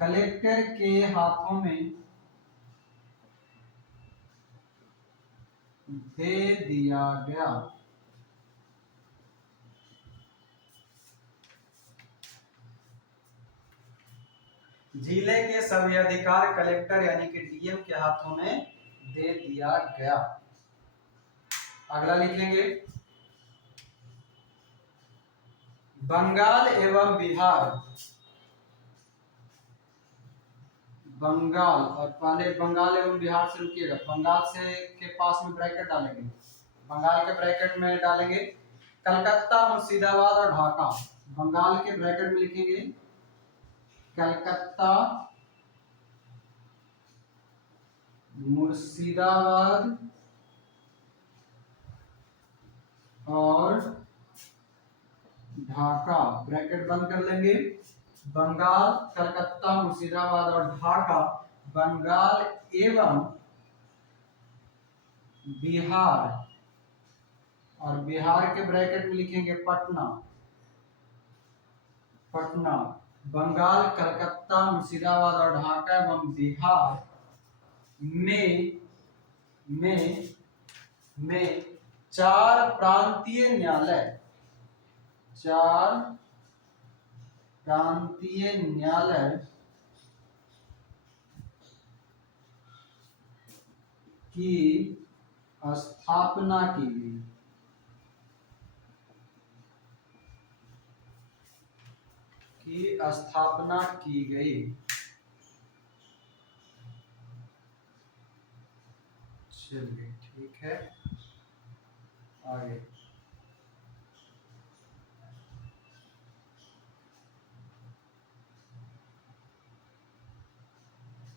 कलेक्टर के हाथों में दे दिया गया। जिले के सभी अधिकार कलेक्टर यानी कि डीएम के हाथों में दे दिया गया। अगला लिखेंगे, बंगाल एवं बिहार, और पहले बंगाल एवं बिहार से रुकिएगा, बंगाल से के पास में ब्रैकेट डालेंगे, बंगाल के ब्रैकेट में डालेंगे कलकत्ता, मुर्शिदाबाद और ढाका। बंगाल के ब्रैकेट में लिखेंगे कलकत्ता, मुर्शिदाबाद और ढाका, ब्रैकेट बंद कर लेंगे। बंगाल, कलकत्ता, मुर्शिदाबाद और ढाका बंगाल एवं बिहार, और बिहार के ब्रैकेट में लिखेंगे पटना। बंगाल, कलकत्ता, मुर्शिदाबाद और ढाका एवं बिहार में चार प्रांतीय न्यायालय की स्थापना की गई। चलिए ठीक है, आगे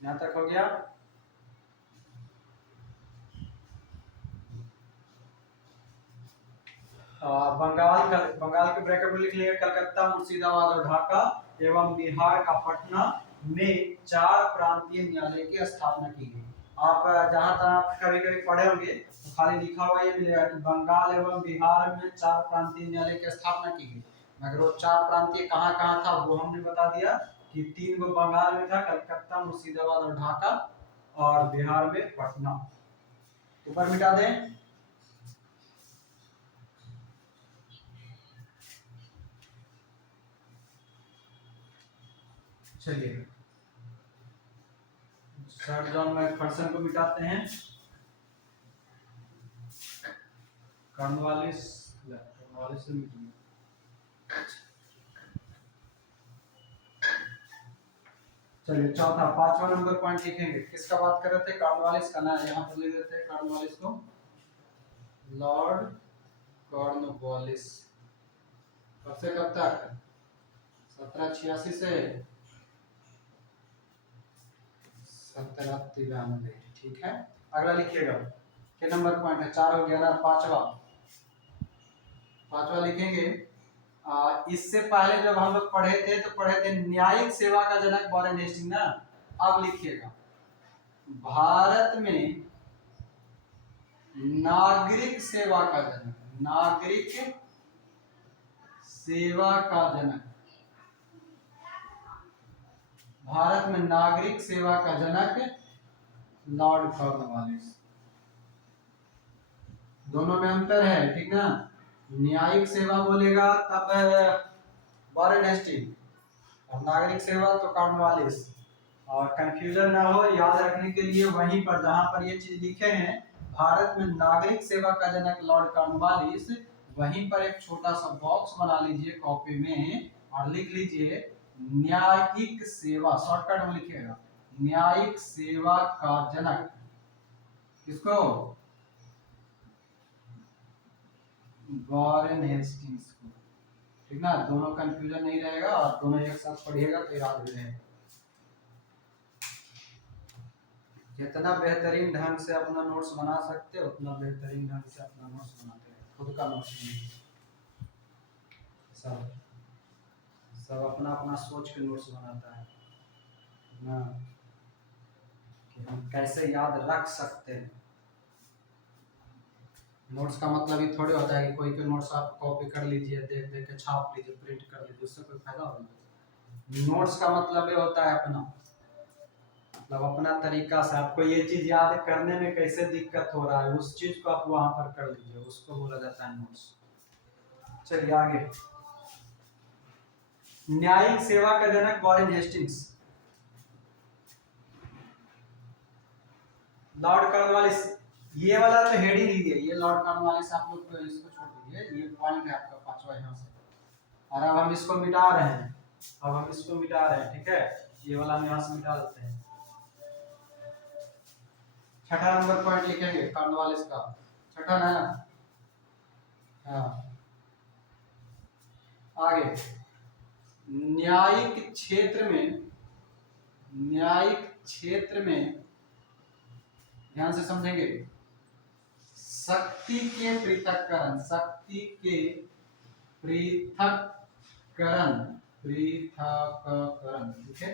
यहां तक हो गया। बंगाल के ब्रैकेट में लिख लिया कलकत्ता, मुर्शिदाबाद और ढाका एवं बिहार का पटना में 4 प्रांतीय न्यायालय की स्थापना की गई। आप जहां तक कभी कभी पढ़े होंगे तो खाली लिखा हुआ ये मिलेगा कि बंगाल एवं बिहार में 4 प्रांतीय न्यायालय की स्थापना की गई, मगर वो 4 प्रांतीय कहाँ कहाँ था वो हमने बता दिया कि 3 गो बंगाल में था, कलकत्ता, मुर्शिदाबाद और ढाका, और बिहार में पटना। ऊपर मिटा दें। चलिए सर जॉन मैकफर्सन को मिटाते हैं। कॉर्नवालिस से मिट गया। चलिए चौथा 5वां नंबर पॉइंट लिखेंगे, किसका बात कर रहे थे? कॉर्नवालिस का ना, यहाँ पर लिख देते हैं कॉर्नवालिस को, लॉर्ड कॉर्नवालिस। कब से कब तक? 1786 से 1793। ठीक है, अगला लिखिएगा। क्या नंबर पॉइंट है? 4 हो गया ना, पांचवा लिखेंगे। इससे पहले जब हम लोग पढ़े थे न्यायिक सेवा का जनक वॉरेन हेस्टिंग ना। अब लिखिएगा, भारत में नागरिक सेवा का जनक, नागरिक सेवा का जनक, भारत में नागरिक सेवा का जनक लॉर्ड कॉर्नवालिस। दोनों में अंतर है, ठीक ना? न्यायिक सेवा बोलेगा तब वॉरेन हेस्टिंग, और नागरिक सेवा तो कॉर्नवालिस। और कंफ्यूजन ना हो, याद रखने के लिए वहीं पर जहां पर ये चीज लिखे हैं भारत में नागरिक सेवा का जनक लॉर्ड कॉर्नवालिस, वहीं पर एक छोटा सा बॉक्स बना लीजिए कॉपी में और लिख लीजिए न्यायिक सेवा, शॉर्टकट में लिखिएगा न्यायिक सेवा का जनक। किसको? वॉरेन हेस्टिंग्स को। ठीक ना, दोनों कंफ्यूजन नहीं रहेगा और दोनों एक साथ पढ़िएगा तो याद हो जाएगा। जितना बेहतरीन ढंग से अपना नोट्स बना सकते हो उतना बेहतरीन ढंग से अपना नोट्स बनाते हैं, खुद का नोट्स नहीं। सब सब अपना अपना सोच के नोट्स बनाता है ना, कि हम कैसे याद रख सकते हैं। नोट्स का मतलब ये थोड़ी होता है कि कोई के नोट्स आप कॉपी कर लीजिए, देख देख के छाप लीजिए, प्रिंट कर लीजिए, उससे कोई फायदा होगा। नोट्स का मतलब ये होता है अपना, मतलब अपना तरीका से आपको ये चीज याद करने में कैसे दिक्कत हो रहा है उस चीज को आप वहां पर कर लीजिए, उसको बोला जाता है नोट्स। चलिए आगे, न्यायिक सेवा का जनक वॉरेन हेस्टिंग्स, लॉर्ड कॉर्नवालिस। ये वाला तो हेडिंग ही है, ये लॉर्ड कॉर्नवालिस आप लोग तो इसको छोड़ दीजिए, ये पॉइंट है आपका 5वां यहाँ से। और अब हम इसको मिटा रहे हैं, ठीक है, ये वाला हम यहाँ से मिटा देते हैं। 6ठा नंबर पॉइंट लिखेंगे कॉर्नवालिस का, 6ठा ना। हाँ आगे, न्यायिक क्षेत्र में ध्यान से समझेंगे, शक्ति के पृथक्करण, ठीक है,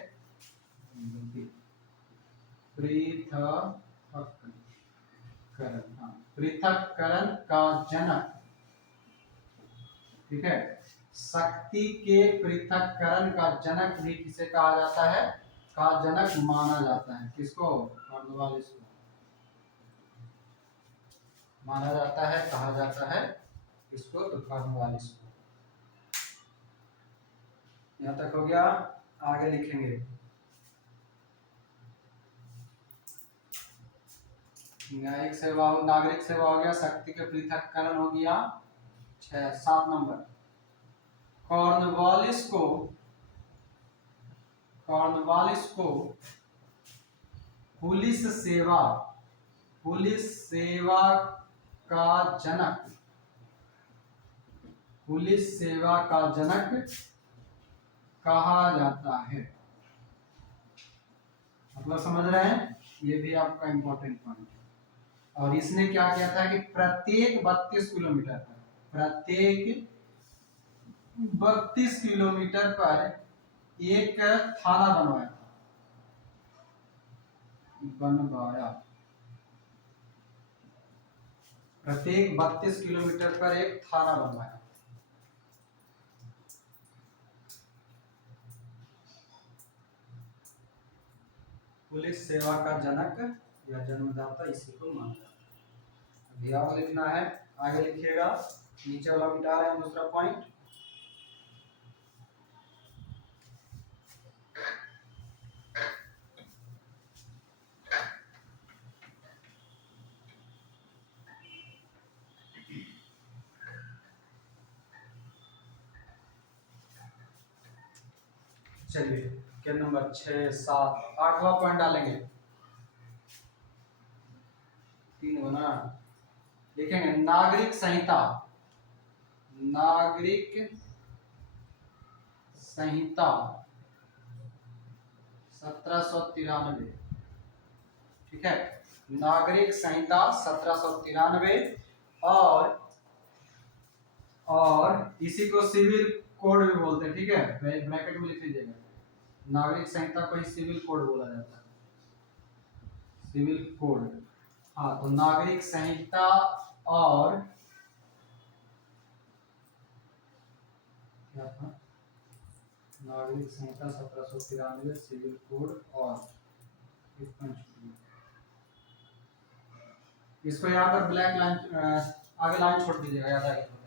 पृथक्करण का जनक, ठीक है, शक्ति के पृथक्करण का जनक भी किसे कहा जाता है? का जनक माना जाता है। किसको? कॉर्नवालिस को माना जाता है, कहा जाता है किसको? तो कॉर्नवालिस को। यहाँ तक हो गया, आगे लिखेंगे। न्यायिक सेवा, नागरिक सेवा हो गया, शक्ति के पृथक्करण हो गया 6। 7 नंबर, कॉर्नवालिस को पुलिस सेवा का जनक कहा जाता है। मतलब समझ रहे हैं, ये भी आपका इंपॉर्टेंट पॉइंट है। और इसने क्या किया था कि प्रत्येक 32 किलोमीटर पर प्रत्येक 32 किलोमीटर पर एक थाना बनवाया। प्रत्येक 32 किलोमीटर पर एक थाना बनवाया। पुलिस सेवा का जनक या जन्मदाता इसी को माना जाता है। ध्यान लिखना है, आगे लिखिएगा। नीचे वाला मिटा रहे हैं दूसरा पॉइंट। चलिए के नंबर 6, 7, 8वां पॉइंट डालेंगे। 3 बना लिखेंगे। नागरिक संहिता, नागरिक संहिता 1793। ठीक है, नागरिक संहिता 1793। और इसी को सिविल कोड भी बोलते हैं। ठीक है, ब्रैकेट में लिख लीजिएगा। नागरिक संहिता को ही सिविल कोड बोला जाता है, सिविल कोड। हाँ, तो नागरिक संहिता और क्या था, नागरिक संहिता 1793, सिविल कोड और इसको यहाँ पर ब्लैक लाइन आगे लाइन छोड़ दीजिएगा, याद आएगा।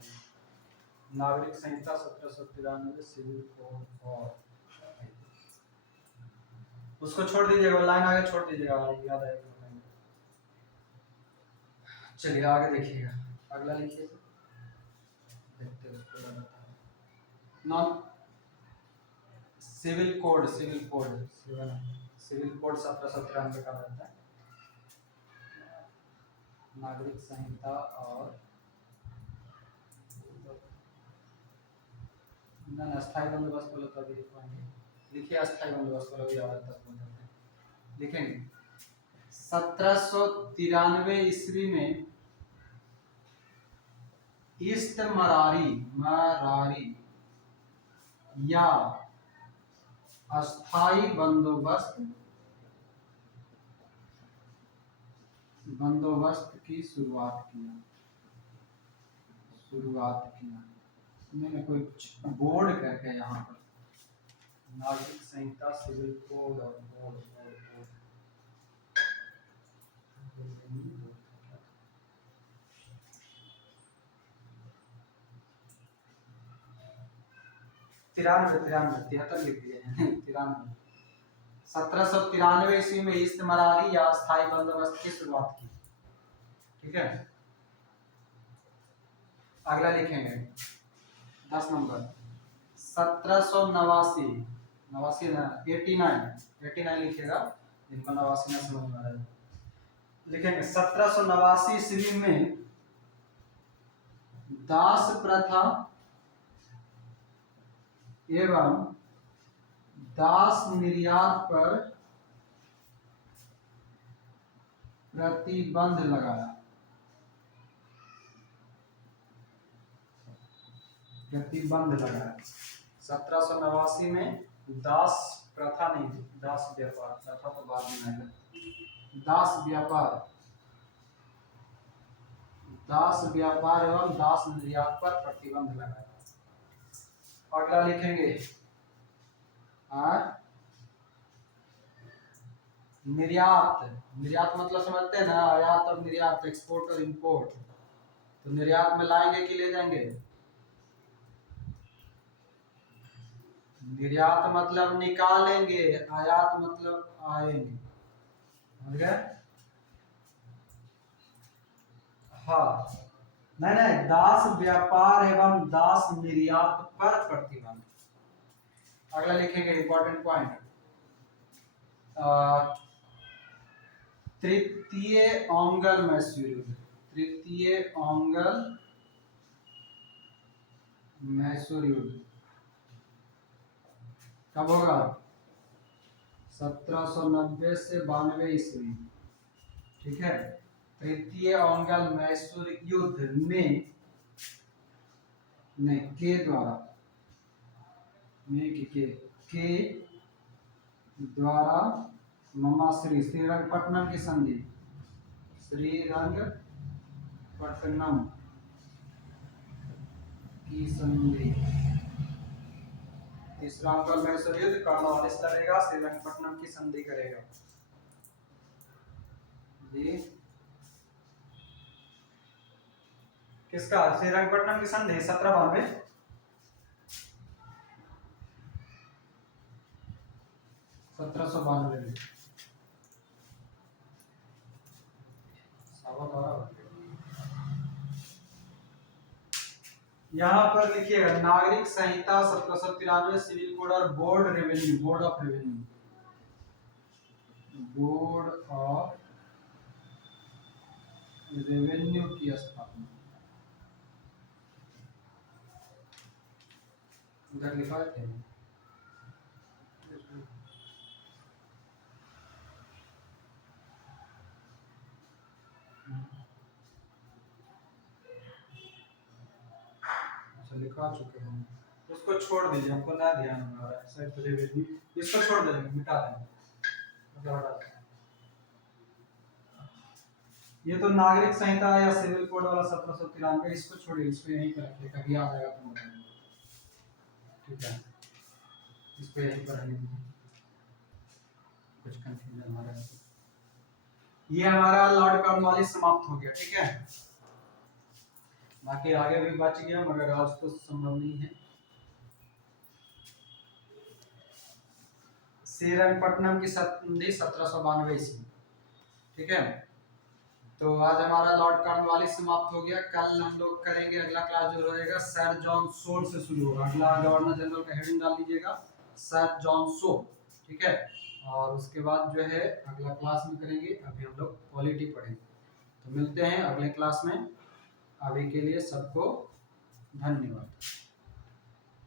नागरिक संहिता 1793, सिविल कोड और उसको छोड़ दीजिएगा, लाइन आगे छोड़ दीजिएगा, याद आएगा। चलिए आगे देखिएगा, अगला लिखिए। Non civil code, civil code 1793 का रहता है। नागरिक संहिता और ना अस्थायी बंदोबस्त बोलो तो अभी लिखिए। अस्थायी बंदोबस्त बोलो, याद तक लिखेंगे। 1793 ईस्वी में मरारी या अस्थायी बंदोबस्त की शुरुआत किया। मैंने कोई बोर्ड करके यहाँ पर नागरिक संहिता, सिविल कोड और बोर्ड 73 लिख दिए हैं। 93 1793 ईस्वी में इस्तमरारी या स्थायी बंदोबस्त की शुरुआत की। ठीक है, अगला लिखेंगे 10 नंबर 1789, 89 लिखिएगा, जिनको 89 ना समझ में आ रहा है लिखेंगे। 1789 ईस्वी में दास प्रथा एवं दास निर्यात पर प्रतिबंध लगाया। 1789 में दास प्रथा नहीं थी, दास व्यापार, प्रथा तो बाद में आएगा। दास व्यापार एवं दास निर्यात पर प्रतिबंध लगाया। अगला लिखेंगे निर्यात मतलब समझते हैं ना, आयात और निर्यात, एक्सपोर्ट और इंपोर्ट। तो निर्यात में लाएंगे कि ले जाएंगे? निर्यात मतलब निकालेंगे, आयात मतलब आएंगे। समझ गए? हाँ, नहीं, दास व्यापार एवं दास निर्यात पर प्रतिबंध। अगला लिखेंगे इंपॉर्टेंट पॉइंट, तृतीय ओंगल मैसूर युद्ध। तृतीय ओंगल मैसूर युद्ध कब होगा? 1790 से 92 ईस्वी। ठीक है, तृतीय ओंगल मैसूर युद्ध में नहीं, के द्वारा, मेक के द्वारा ममा श्रीरंगपट्टनम की संधि, श्रीरंगपट्टनम की संधि। तीसरा मुगल मैसूर युद्ध, कॉर्नवालिस लड़ेगा, श्रीरंगपट्टनम की संधि करेगा। जी किसका? श्रीरंगपट्टनम की संधि 1792। 1792 में। यहाँ पर लिखिएगा नागरिक संहिता 1793, सिविल कोड और board revenue, board of revenue, board of revenue की स्थापना। उधर लिखा है लिखा चुके हैं, उसको छोड़ दीजिए, हमको ना ध्यान में आ रहा है सर, तो रेवेन्यू इसको छोड़ देंगे, मिटा देंगे, मतलब हटा देंगे। ये तो नागरिक संहिता या सिविल कोड वाला 1793, इसको छोड़िए, इसको यहीं पर रखिए, कभी आ जाएगा तो बताएंगे, ठीक है, इसको यहीं पर रखिए, कुछ कंफ्यूजन आ रहा है। ये हमारा लॉर्ड कॉर्नवालिस समाप्त हो गया, ठीक है, बाकी आगे भी बच गया मगर आज तो संभव नहीं है। श्रीरंगपट्टनम की संधि 1792 ईस्वी, ठीक है। तो आज हमारा लॉर्ड कॉर्नवालिस समाप्त हो गया। कल हम लोग करेंगे, अगला क्लास जो रहेगा सर जॉन सो से शुरू होगा। अगला गवर्नर जनरल का हेडिंग डाल दीजिएगा सर जॉन सो, ठीक है। और उसके बाद जो है अगला क्लास में करेंगे, अभी हम लोग पॉलिटी पढ़ेंगे। तो मिलते हैं अगले क्लास में, अभी के लिए सबको धन्यवाद।